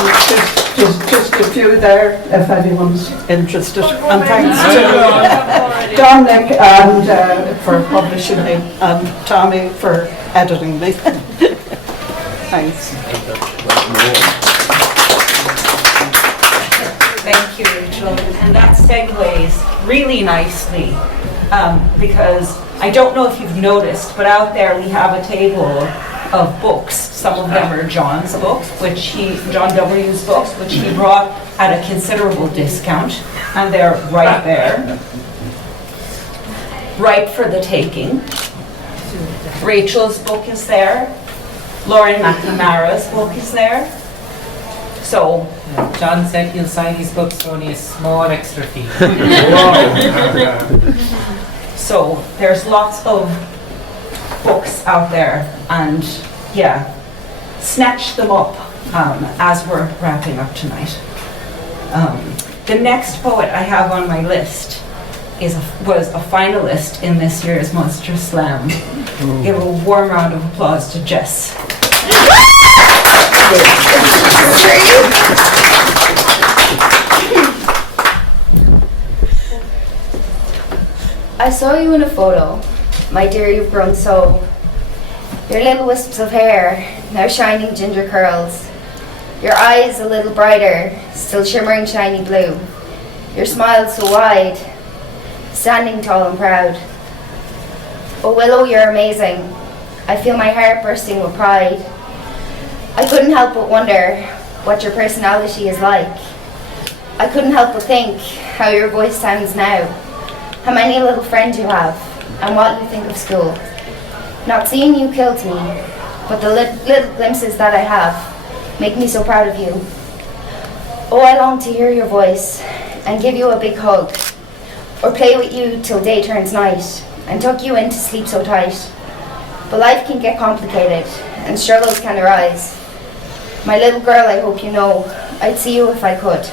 just a few there, if anyone's interested. And thanks to Dominic and for publishing me, and Tommy for editing me. Thanks. Thank you, Rachel. And that segues really nicely because I don't know if you've noticed, but out there we have a table of books. Some of them are John's books, John W's books, which he brought at a considerable discount, and they're right there, ripe for the taking. Rachel's book is there, Lauren McNamara's book is there. So, John said he'll sign his books for only a small extra fee. so there's lots of books out there, and yeah, snatch them up as we're wrapping up tonight. The next poet I have on my list was a finalist in this year's Munster Slam. Give a warm round of applause to Jess. I saw you in a photo. My dear, you've grown so. Your little wisps of hair, now shining ginger curls. Your eyes a little brighter, still shimmering shiny blue. Your smile so wide, standing tall and proud. Oh Willow, you're amazing. I feel my heart bursting with pride. I couldn't help but wonder what your personality is like. I couldn't help but think how your voice sounds now, how many little friends you have, and what you think of school. Not seeing you kills me, but the little glimpses that I have make me so proud of you. Oh, I long to hear your voice and give you a big hug, or play with you till day turns night and tuck you in to sleep so tight. But life can get complicated and struggles can arise. My little girl, I hope you know, I'd see you if I could.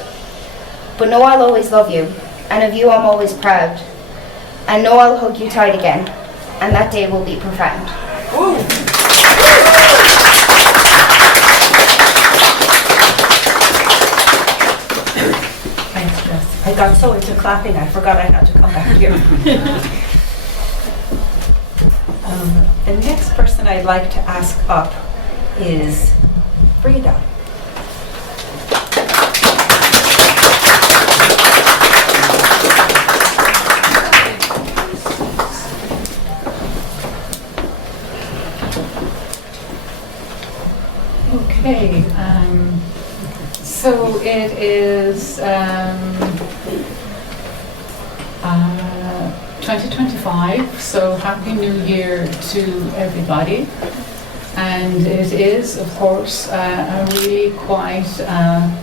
But know I'll always love you, and of you I'm always proud. And know I'll hug you tight again, and that day will be profound. Woo. Thanks, Jess. I got so into clapping, I forgot I had to come back here. The next person I'd like to ask up is Frida. Okay, so it is 2025, so Happy New Year to everybody. And it is, of course, a really quite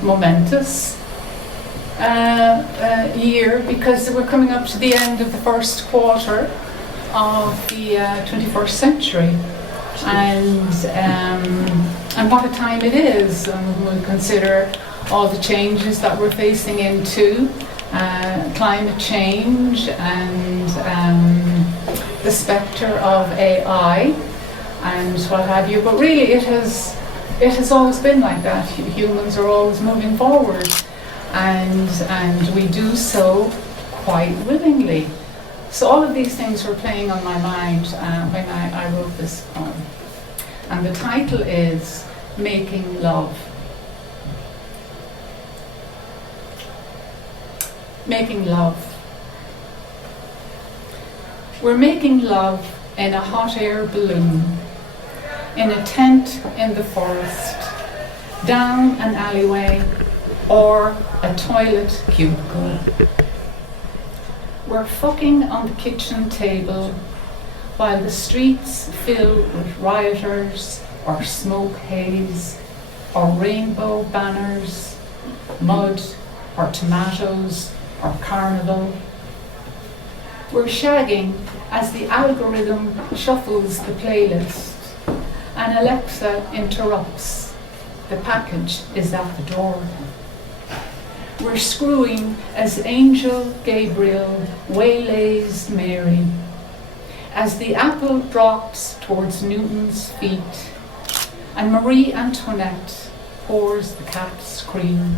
momentous year, because we're coming up to the end of the first quarter of the 21st century. And what a time it is when we consider all the changes that we're facing into, climate change and the spectre of AI and what have you. But really it has always been like that. Humans are always moving forward, and we do so quite willingly. So all of these things were playing on my mind when I wrote this poem. And the title is Making Love. Making love. We're making love in a hot air balloon, in a tent in the forest, down an alleyway, or a toilet cubicle. We're fucking on the kitchen table while the streets fill with rioters or smoke haze or rainbow banners, mud or tomatoes or carnival. We're shagging as the algorithm shuffles the playlist and Alexa interrupts. The package is at the door. We're screwing as Angel Gabriel waylays Mary, as the apple drops towards Newton's feet, and Marie Antoinette pours the cat's cream.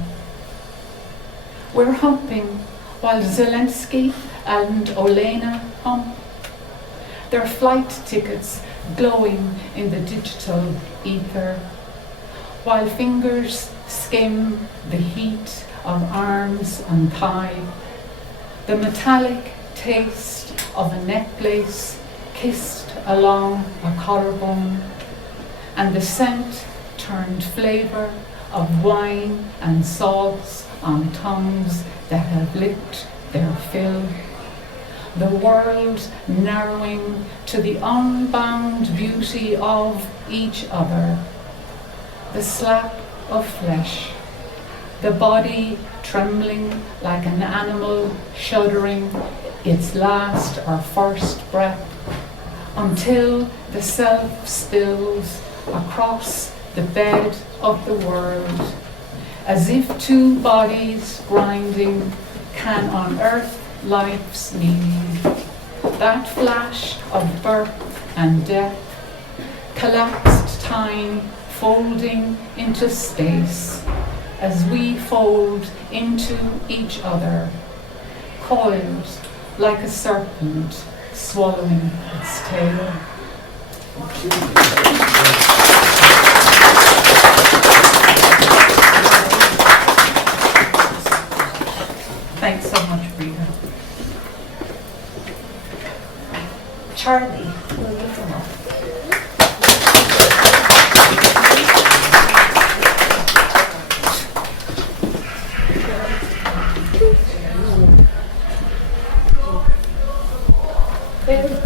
We're humping while Zelensky and Olena hump, their flight tickets glowing in the digital ether, while fingers skim the heat of arms and thigh, the metallic taste of a necklace kissed along a collarbone, and the scent turned flavour of wine and salts on tongues that have licked their fill, the world narrowing to the unbound beauty of each other, the slap of flesh, the body trembling like an animal shuddering its last or first breath, until the self spills across the bed of the world, as if two bodies grinding can unearth life's meaning. That flash of birth and death, collapsed time folding into space, as we fold into each other, coiled like a serpent swallowing its tail. Thanks so much, Rita. Charlie, will you come up?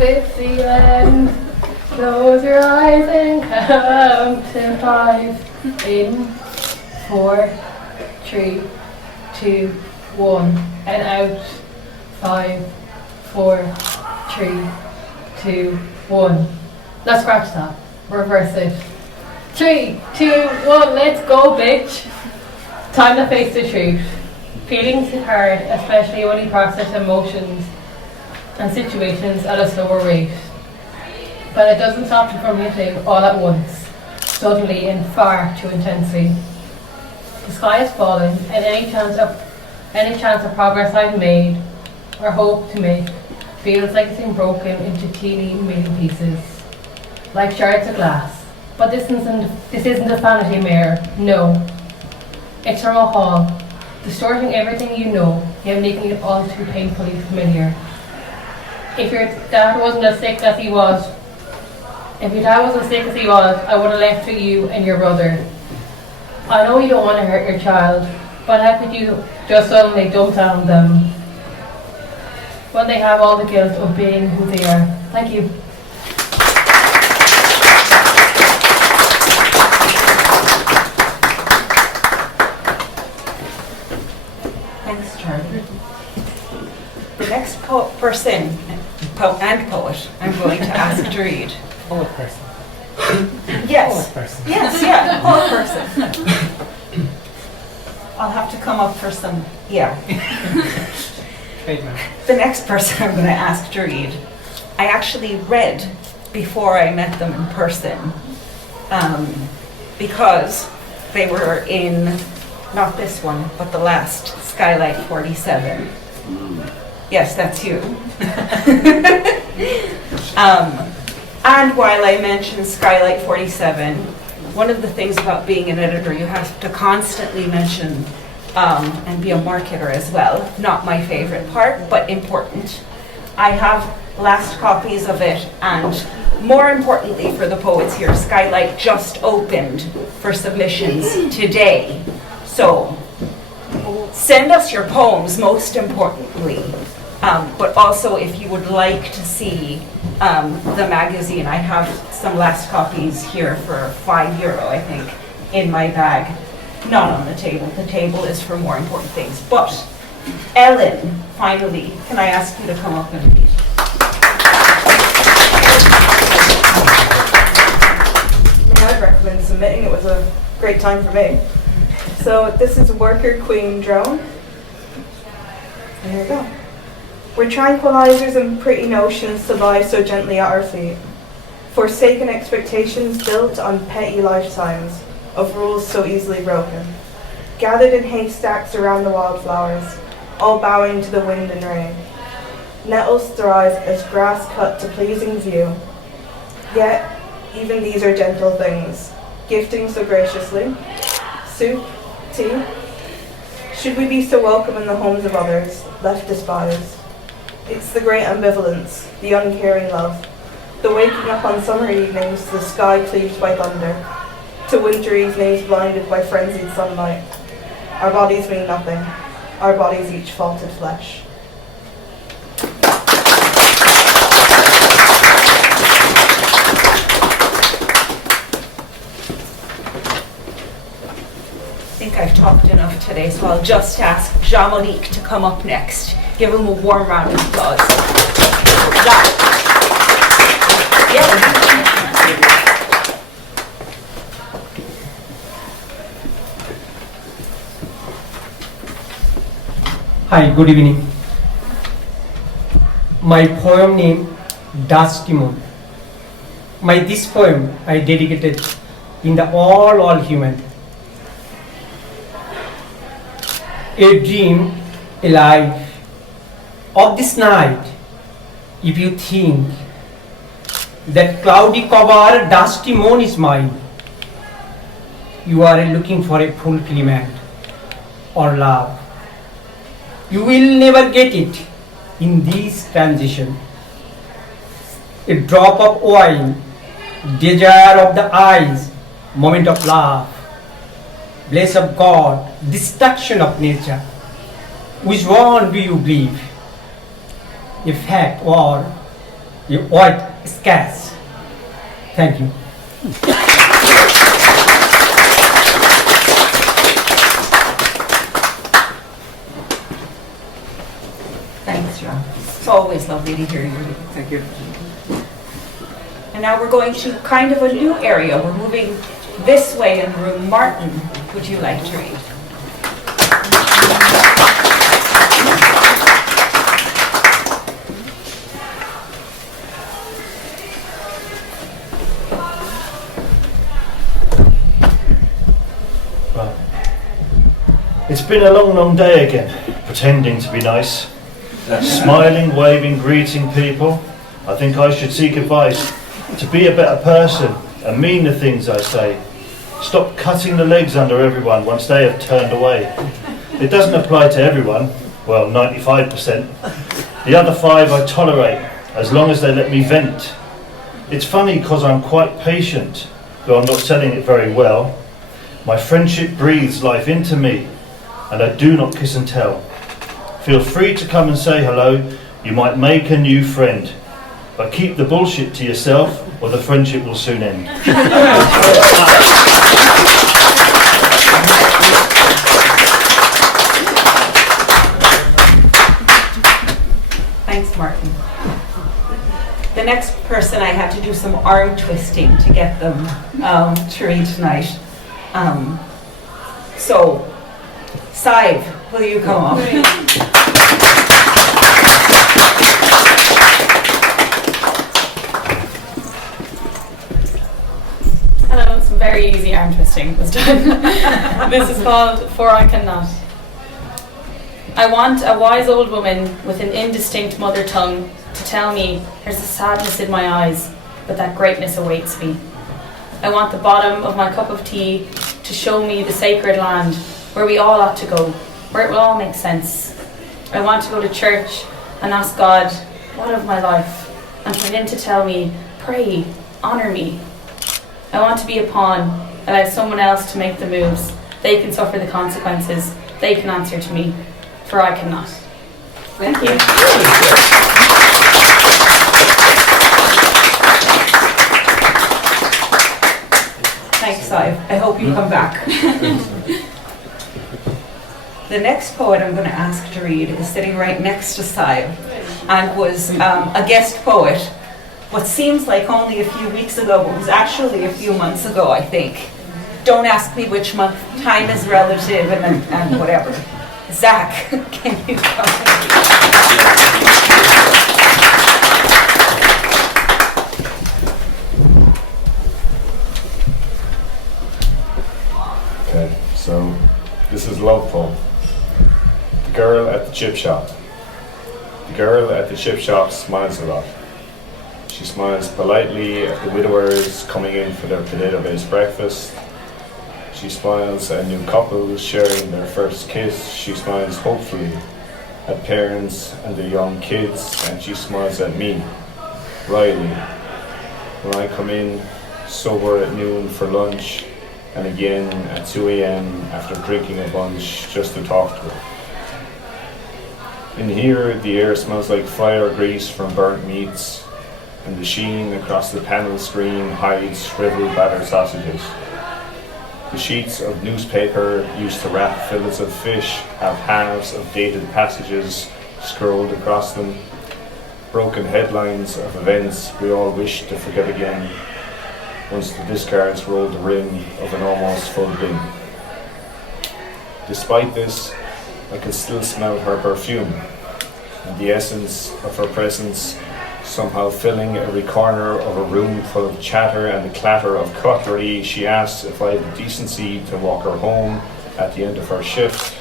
It's the end. Close your eyes and count to 5. In 4, 3, 2, 1. And out. 5, 4, 3, 2, 1. Let's scratch that. Reverse it. 3, 2, 1. Let's go, bitch. Time to face the truth. Feelings hit hard, especially when you process emotions and situations at a slower rate. But it doesn't stop you from hitting all at once, suddenly and far too intensely. The sky is falling, and any chance of progress I've made or hope to make feels like it's been broken into teeny million pieces, like shards of glass. But this isn't a vanity mirror, no. It's from a hall, distorting everything you know, yet making it all too painfully familiar. If your dad wasn't as sick as he was, I would have left with you and your brother. I know you don't want to hurt your child, but how could you just suddenly dump on them when they have all the guilt of being who they are? Thank you. Thanks, Charlie. The next person and poet I'm going to ask to read. Poet person. Yes. Poet person. Yes, yeah, poet person. I'll have to come up for some, yeah. Trademark. The next person I'm going to ask to read, I actually read before I met them in person, because they were in, not this one, but the last, Skylight 47. Yes, that's you. And while I mentioned Skylight 47, one of the things about being an editor, you have to constantly mention and be a marketer as well. Not my favorite part, but important. I have last copies of it, and more importantly for the poets here, Skylight just opened for submissions today. So send us your poems, most importantly. But also if you would like to see the magazine, I have some last copies here for €5, I think, in my bag. Not on the table. The table is for more important things. But Ellen, finally, can I ask you to come up and read? I'd recommend submitting. It was a great time for me. So this is Worker Queen Drone. There you go. We're tranquilizers and pretty notions to lie so gently at our feet. Forsaken expectations built on petty lifetimes of rules so easily broken. Gathered in haystacks around the wildflowers, all bowing to the wind and rain. Nettles thrive as grass cut to pleasing view. Yet, even these are gentle things, gifting so graciously. Soup, tea. Should we be so welcome in the homes of others, left despised? It's the great ambivalence, the uncaring love, the waking up on summer evenings to the sky cleaved by thunder, to winter evenings blinded by frenzied sunlight. Our bodies mean nothing, our bodies each faulted flesh. think I've talked enough today, so I'll just ask Jean-Monique to come up next. Give him a warm round of applause. Hi, good evening. My poem name Dusty Moon. This poem I dedicated in the all human. A dream, a life of this night. If you think that cloudy cover, dusty moon is mine, you are looking for a fulfillment or love. You will never get it in this transition. A drop of wine, desire of the eyes, moment of love, bliss of God, destruction of nature. Which one do you believe? A fact or a white sketch? Thank you. Thanks, John. It's always lovely to hear you. Thank you. And now we're going to kind of a new area. We're moving this way in the room. Martin, would you like to read? Well, it's been a long day again, pretending to be nice. Smiling, waving, greeting people. I think I should seek advice to be a better person and mean the things I say. Stop cutting the legs under everyone once they have turned away. It doesn't apply to everyone, well, 95%. The other 5 I tolerate, as long as they let me vent. It's funny because I'm quite patient, though I'm not selling it very well. My friendship breathes life into me, and I do not kiss and tell. Feel free to come and say hello, you might make a new friend. But keep the bullshit to yourself, or the friendship will soon end. Thanks, Martin. The next person, I had to do some arm twisting to get them to read tonight. So, Sive, will you come up? Hello, some very easy arm twisting this time. This is called For I Cannot. I want a wise old woman with an indistinct mother tongue to tell me there's a sadness in my eyes, but that greatness awaits me. I want the bottom of my cup of tea to show me the sacred land where we all ought to go, where it will all make sense. I want to go to church and ask God, what of my life? And for him to tell me, pray, honour me. I want to be a pawn, allow someone else to make the moves. They can suffer the consequences. They can answer to me, for I cannot. Thank you. Thanks, Sive. I hope you come back. The next poet I'm going to ask to read is sitting right next to Sive and was a guest poet, what seems like only a few weeks ago, but was actually a few months ago, I think. Don't ask me which month. Time is relative and whatever. Zach, can you come? Okay, so this is Love Poem. The girl at the chip shop. The girl at the chip shop smiles a lot. She smiles politely at the widowers coming in for their potato-based breakfast. She smiles at new couples sharing their first kiss. She smiles hopefully at parents and their young kids, and she smiles at me, Riley, when I come in sober at noon for lunch, and again at 2 a.m. after drinking a bunch just to talk to her. In here, the air smells like fryer grease from burnt meats, and the sheen across the panel screen hides shriveled battered sausages. The sheets of newspaper used to wrap fillets of fish have halves of dated passages scrolled across them, broken headlines of events we all wish to forget again, once the discards rolled the rim of an almost full bin. Despite this, I could still smell her perfume, and the essence of her presence somehow filling every corner of a room full of chatter and the clatter of cutlery. She asked if I had the decency to walk her home at the end of her shift,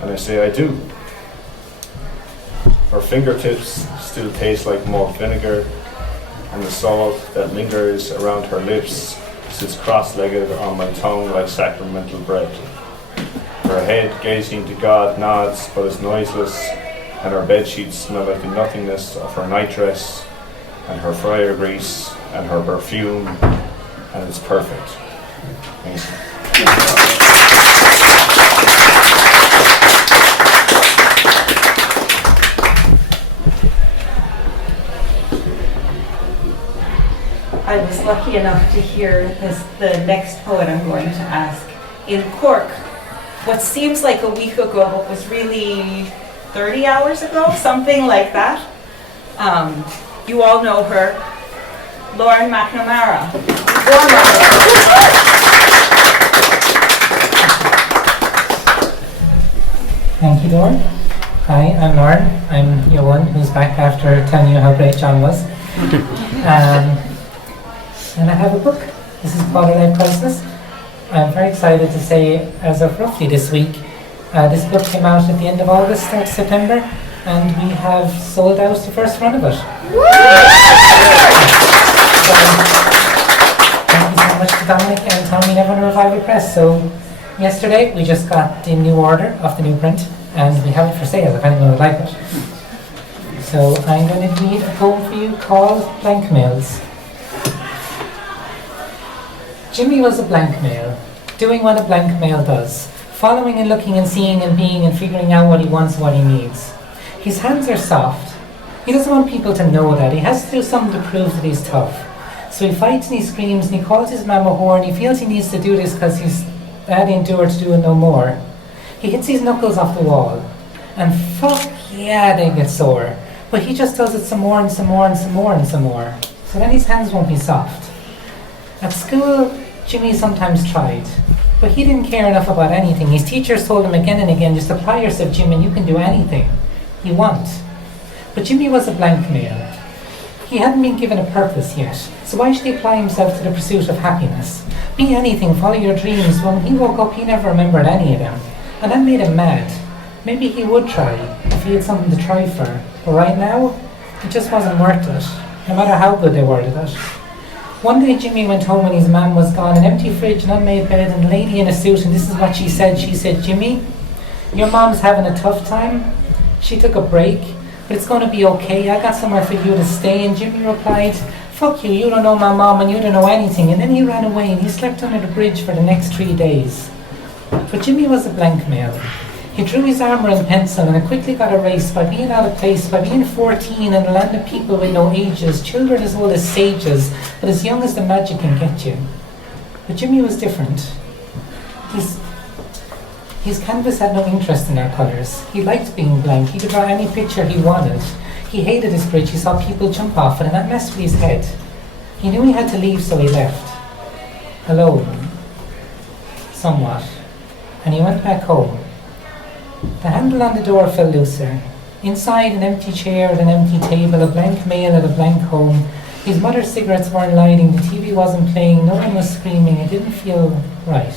and I say I do. Her fingertips still taste like malt vinegar, and the salt that lingers around her lips sits cross-legged on my tongue like sacramental bread. Her head, gazing to God, nods but is noiseless, and her bedsheets smell like the nothingness of her nightdress, and her fryer grease, and her perfume, and it's perfect. Thanks. I was lucky enough to hear the next poet I'm going to ask in Cork. What seems like a week ago was really 30 hours ago, something like that. You all know her, Lauren McNamara. Thank you, Lauren. Hi, I'm Lauren. I'm your one who's back after telling you how great John was. And I have a book. This is called A Life Crisis. I'm very excited to say, as of roughly this week, this book came out at the end of August, start of September, and we have sold out the first run of it. So, thank you so much to Dominic and Tommy Nevin Revival Press. So, yesterday we just got the new order of the new print, and we have it for sale if anyone would like it. So, I'm going to read a poem for you called Blank Mails. Jimmy was a blank mail, doing what a blank mail does, following and looking and seeing and being and figuring out what he wants and what he needs. His hands are soft. He doesn't want people to know that. He has to do something to prove that he's tough. So he fights and he screams and he calls his mama a whore and he feels he needs to do this because his dad ain't do her to do it no more. He hits his knuckles off the wall. And fuck yeah, they get sore. But he just does it some more and some more and some more and some more. So then his hands won't be soft. At school, Jimmy sometimes tried, but he didn't care enough about anything. His teachers told him again and again, just apply yourself, Jim, and you can do anything you want. But Jimmy was a blank mail. He hadn't been given a purpose yet, so why should he apply himself to the pursuit of happiness? Be anything, follow your dreams. Well, when he woke up, he never remembered any of them, and that made him mad. Maybe he would try, if he had something to try for, but right now, it just wasn't worth it, no matter how good they worded it. One day Jimmy went home when his mum was gone, an empty fridge, an unmade bed, and a lady in a suit, and this is what she said. She said, Jimmy, your mom's having a tough time. She took a break, but it's going to be okay. I got somewhere for you to stay. And Jimmy replied, fuck you, you don't know my mom and you don't know anything. And then he ran away and he slept under the bridge for the next 3 days. But Jimmy was a blank mail. He drew his armour and pencil and it quickly got erased by being out of place, by being 14 in a land of people with no ages, children as old as sages, but as young as the magic can get you. But Jimmy was different. His canvas had no interest in our colours. He liked being blank. He could draw any picture he wanted. He hated his bridge. He saw people jump off it and that messed with his head. He knew he had to leave, so he left. Alone. Somewhat. And he went back home. The handle on the door fell looser. Inside, an empty chair at an empty table, a blank mail at a blank home. His mother's cigarettes weren't lighting, the TV wasn't playing, no one was screaming, it didn't feel right.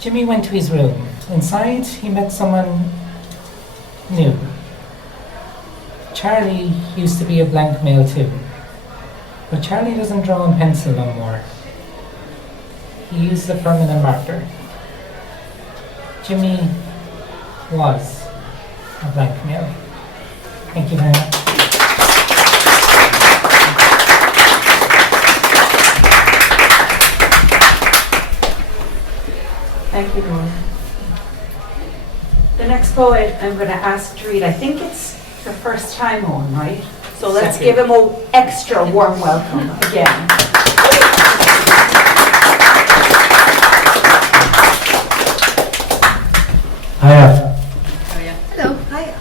Jimmy went to his room. Inside, he met someone new. Charlie used to be a blank mail too. But Charlie doesn't draw in pencil no more. He uses a permanent marker. Jimmy was a blank mail. Thank you very much. Thank you, Laura. The next poet I'm going to ask to read, I think it's the first time on, right? So let's give him an extra warm welcome again. Hiya. Hello. Hiya.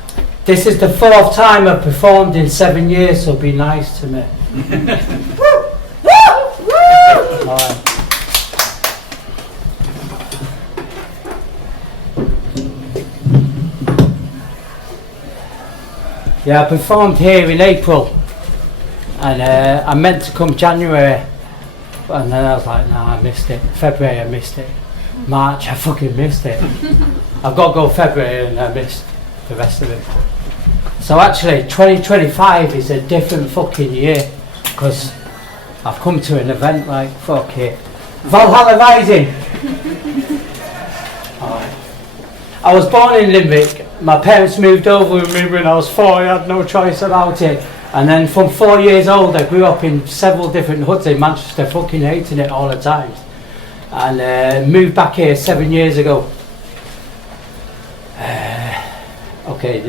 This is the 4th time I've performed in 7 years, so be nice to me. Alright. Yeah, I performed here in April, and I meant to come January, and then I was like, nah, I missed it. February, I missed it. March, I fucking missed it. I've got to go February, and I missed the rest of it. So actually, 2025 is a different fucking year, because I've come to an event like, fuck it, Valhalla Rising. I was born in Limerick. My parents moved over with me when I was 4, I had no choice about it. And then from 4 years old, I grew up in several different hoods in Manchester, fucking hating it all the time. And moved back here 7 years ago. Okay,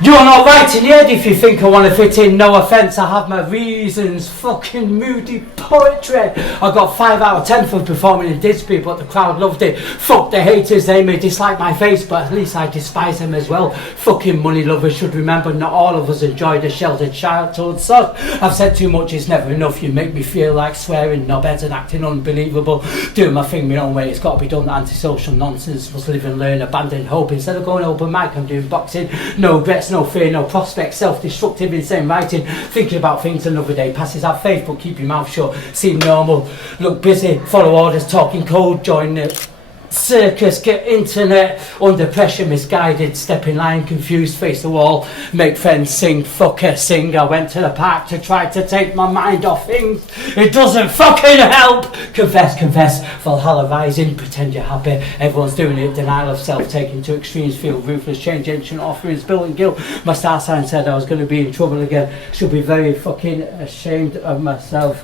you're not right in the head if you think I want to fit in, no offence, I have my reasons, fucking moody poetry. I got 5 out of 10 for performing in Disney, but the crowd loved it. Fuck the haters, they may dislike my face, but at least I despise them as well. Fucking money lovers should remember not all of us enjoy the sheltered childhood sod. I've said too much, it's never enough, you make me feel like swearing, knobheads and acting unbelievable. Doing my thing my own way, it's got to be done, antisocial nonsense, must live and learn, abandon hope. Instead of going open mic, I'm doing boxing, no regrets, no fear, no prospects, self-destructive, insane writing, thinking about things another day, passes have faith but keep your mouth shut, seem normal, look busy, follow orders, talking code, join the circus, get internet, under pressure, misguided, step in line, confused, face the wall, make friends, sing, fucker, sing. I went to the park to try to take my mind off things, it doesn't fucking help. Confess, Valhalla Rising, pretend you're happy, everyone's doing it, denial of self, taken to extremes, feel ruthless, change ancient offerings, building guilt. My star sign said I was going to be in trouble again, should be very fucking ashamed of myself.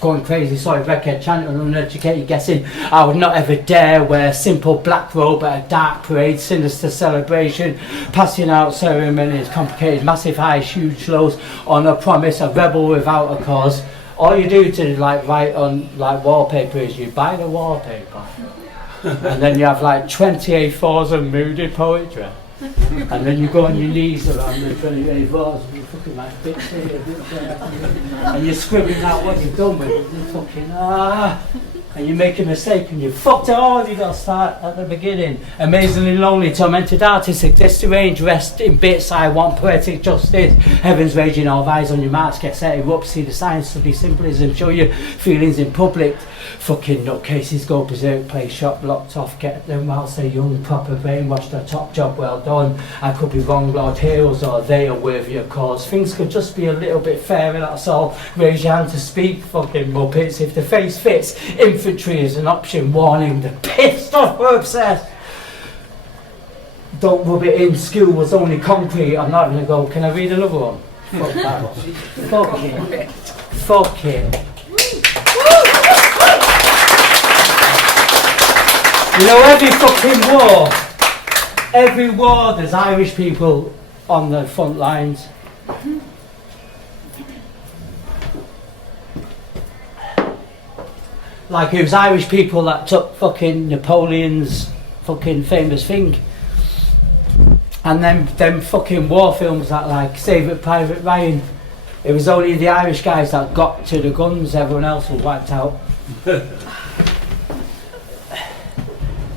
Going crazy, sorry, redhead chanting, uneducated guessing. I would not ever dare wear a simple black robe at a dark parade, sinister celebration, passing out ceremonies, complicated, massive highs, huge lows, on a promise, a rebel without a cause. All you do to like write on like wallpaper is you buy the wallpaper, and then you have like 28 4s of moody poetry. And then you go on your knees around the 28 bars and you're fucking like bits here, bits there, and you're scribbling out what you've done with it. You're fucking and you make a mistake and you fucked it all. You got to start at the beginning. Amazingly lonely, tormented artists exist to range, rest in bits. I want poetic justice. Heavens raging, all eyes on your marks, get set, erupt, see the signs, study symbolism, show your feelings in public. Fucking nutcases go berserk, play shop, locked off, get them whilst they're young, proper brainwashed, their top job well done. I could be wrong, Lord heroes, or they are worthy of cause. Things could just be a little bit fairer, that's all. Raise your hand to speak, fucking muppets. If the face fits, infantry is an option. Warning, the pissed off were obsessed. Don't rub it in, school was only concrete. I'm not gonna go, can I read another one? Fuck that one. Fuck it. Fuck it. You know, every war, there's Irish people on the front lines. Like it was Irish people that took fucking Napoleon's fucking famous thing. And then them fucking war films that like Saving Private Ryan, it was only the Irish guys that got to the guns, everyone else was wiped out.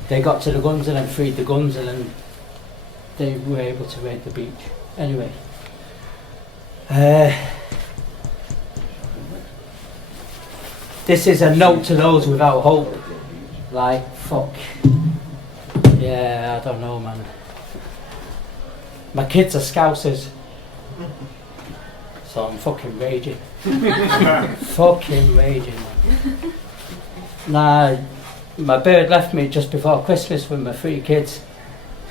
They got to the guns and then freed the guns and then they were able to raid the beach. Anyway. This is a note to those without hope. Like, fuck. Yeah, I don't know, man. My kids are Scousers. So I'm fucking raging. Fucking raging, man. Nah. My bird left me just before Christmas with my 3 kids,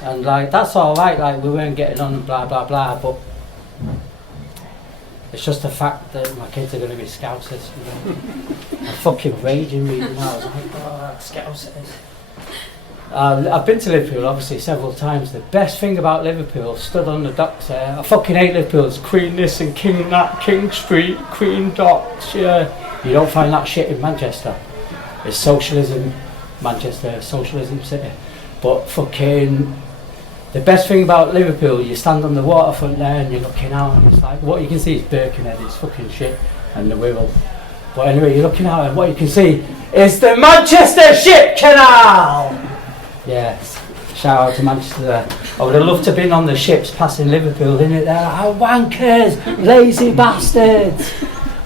and like that's all right, like we weren't getting on, blah blah blah, but it's just the fact that my kids are going to be Scousers. You know? I'm fucking raging reading that. I was like, oh, Scousers. I've been to Liverpool obviously several times. The best thing about Liverpool, stood on the docks there. I fucking hate Liverpool. It's Queen this and King that, King Street, Queen Docks. Yeah, you don't find that shit in Manchester. It's socialism. Manchester, socialism city. But fucking, the best thing about Liverpool, you stand on the waterfront there and you're looking out and it's like, what you can see is Birkenhead, it's fucking shit, and the Wirral. But anyway, you're looking out and what you can see is the Manchester Ship Canal! Yes, shout out to Manchester there. I would have loved to have been on the ships passing Liverpool, innit? They're like, wankers, lazy bastards.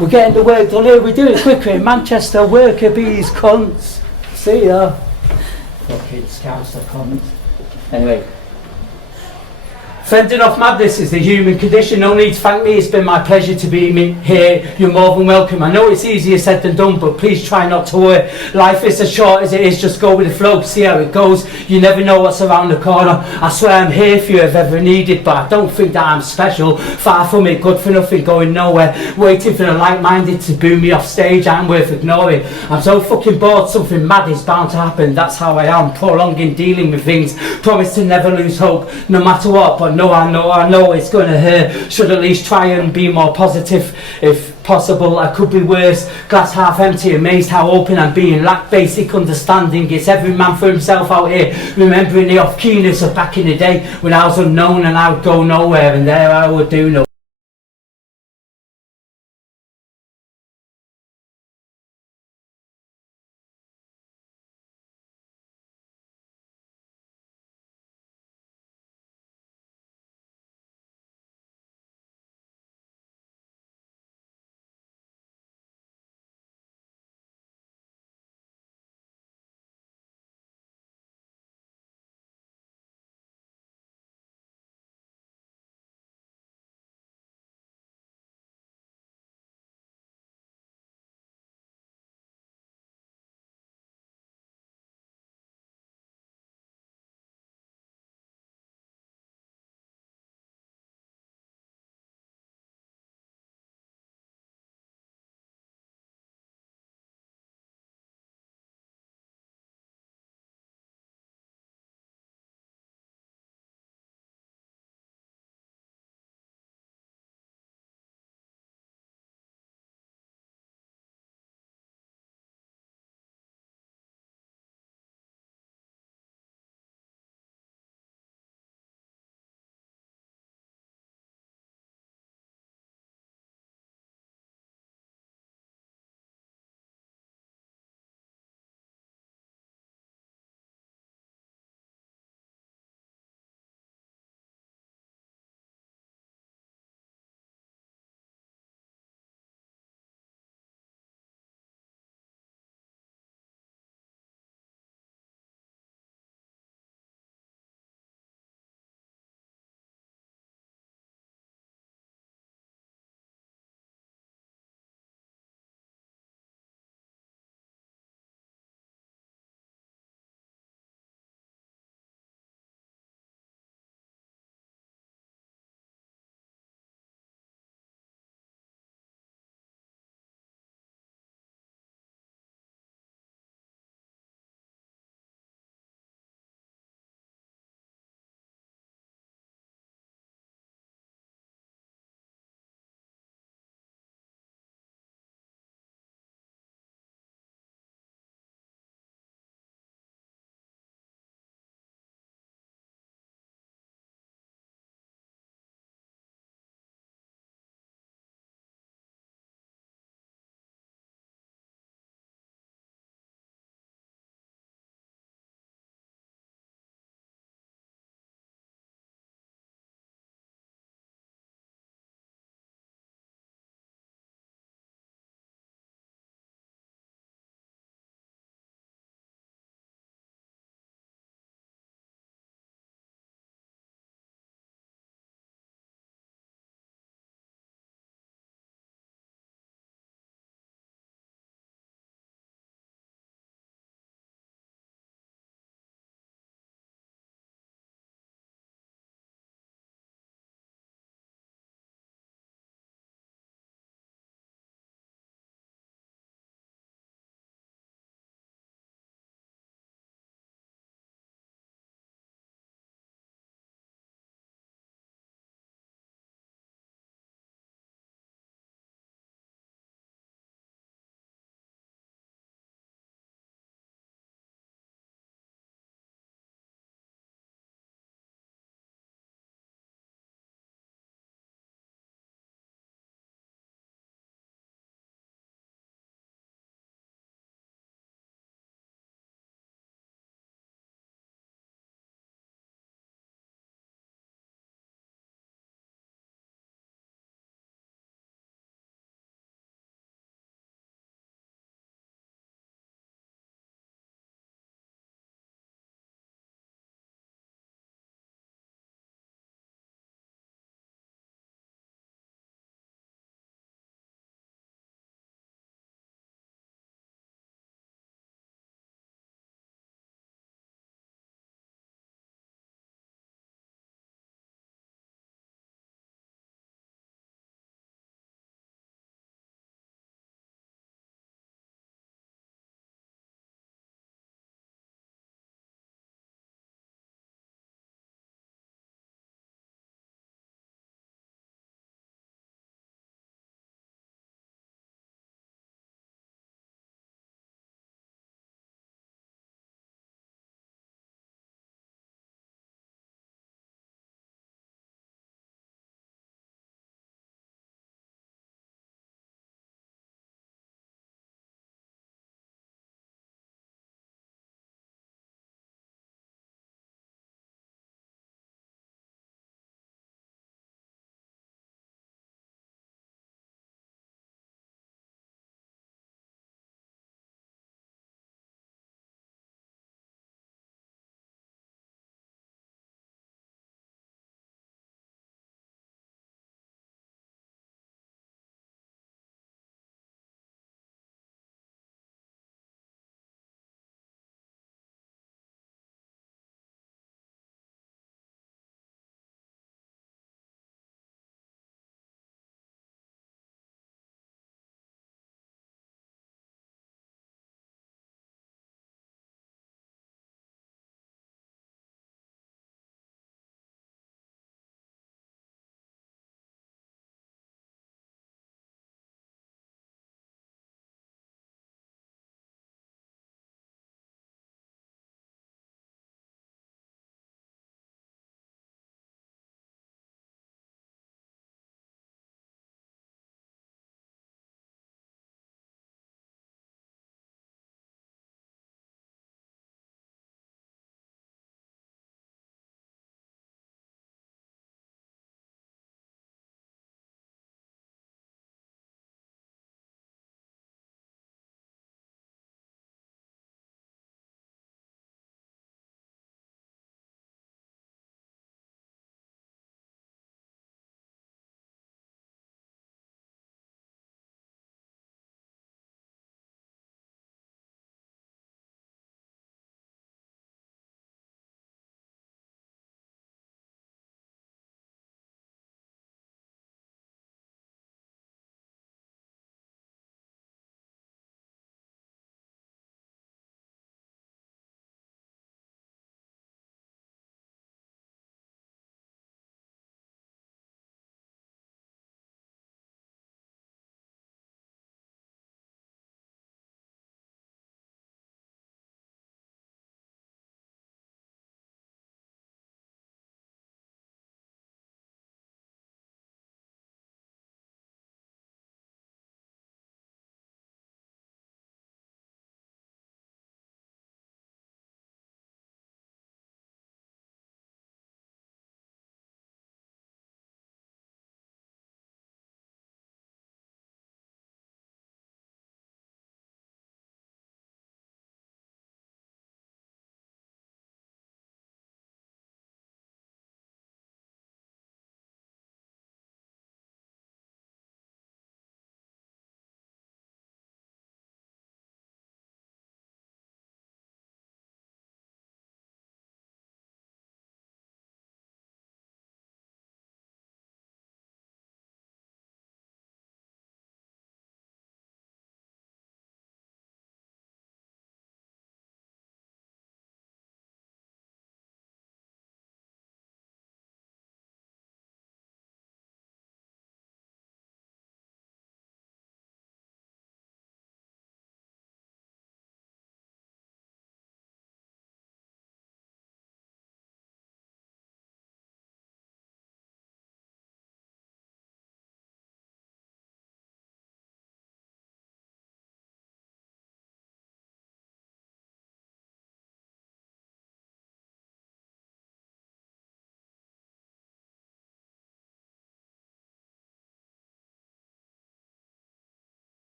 We're getting the work done here, we do it quicker in Manchester, worker bees, cunts. See ya. Fucking scouts, the cunts. Anyway. Fending off madness is the human condition. No need to thank me. It's been my pleasure to be here. You're more than welcome. I know it's easier said than done, but please try not to worry. Life is as short as it is. Just go with the flow. See how it goes. You never know what's around the corner. I swear I'm here for you if ever needed, but I don't think that I'm special. Far from it. Good for nothing. Going nowhere. Waiting for the like-minded to boo me off stage. I'm worth ignoring. I'm so fucking bored. Something mad is bound to happen. That's how I am. Prolonging dealing with things. Promise to never lose hope, no matter what. But no, I know it's going to hurt. Should at least try and be more positive if possible. I could be worse. Glass half empty, amazed how open I'm being. Lack basic understanding. It's every man for himself out here. Remembering the off-keyness of back in the day when I was unknown and I would go nowhere, and there I would do no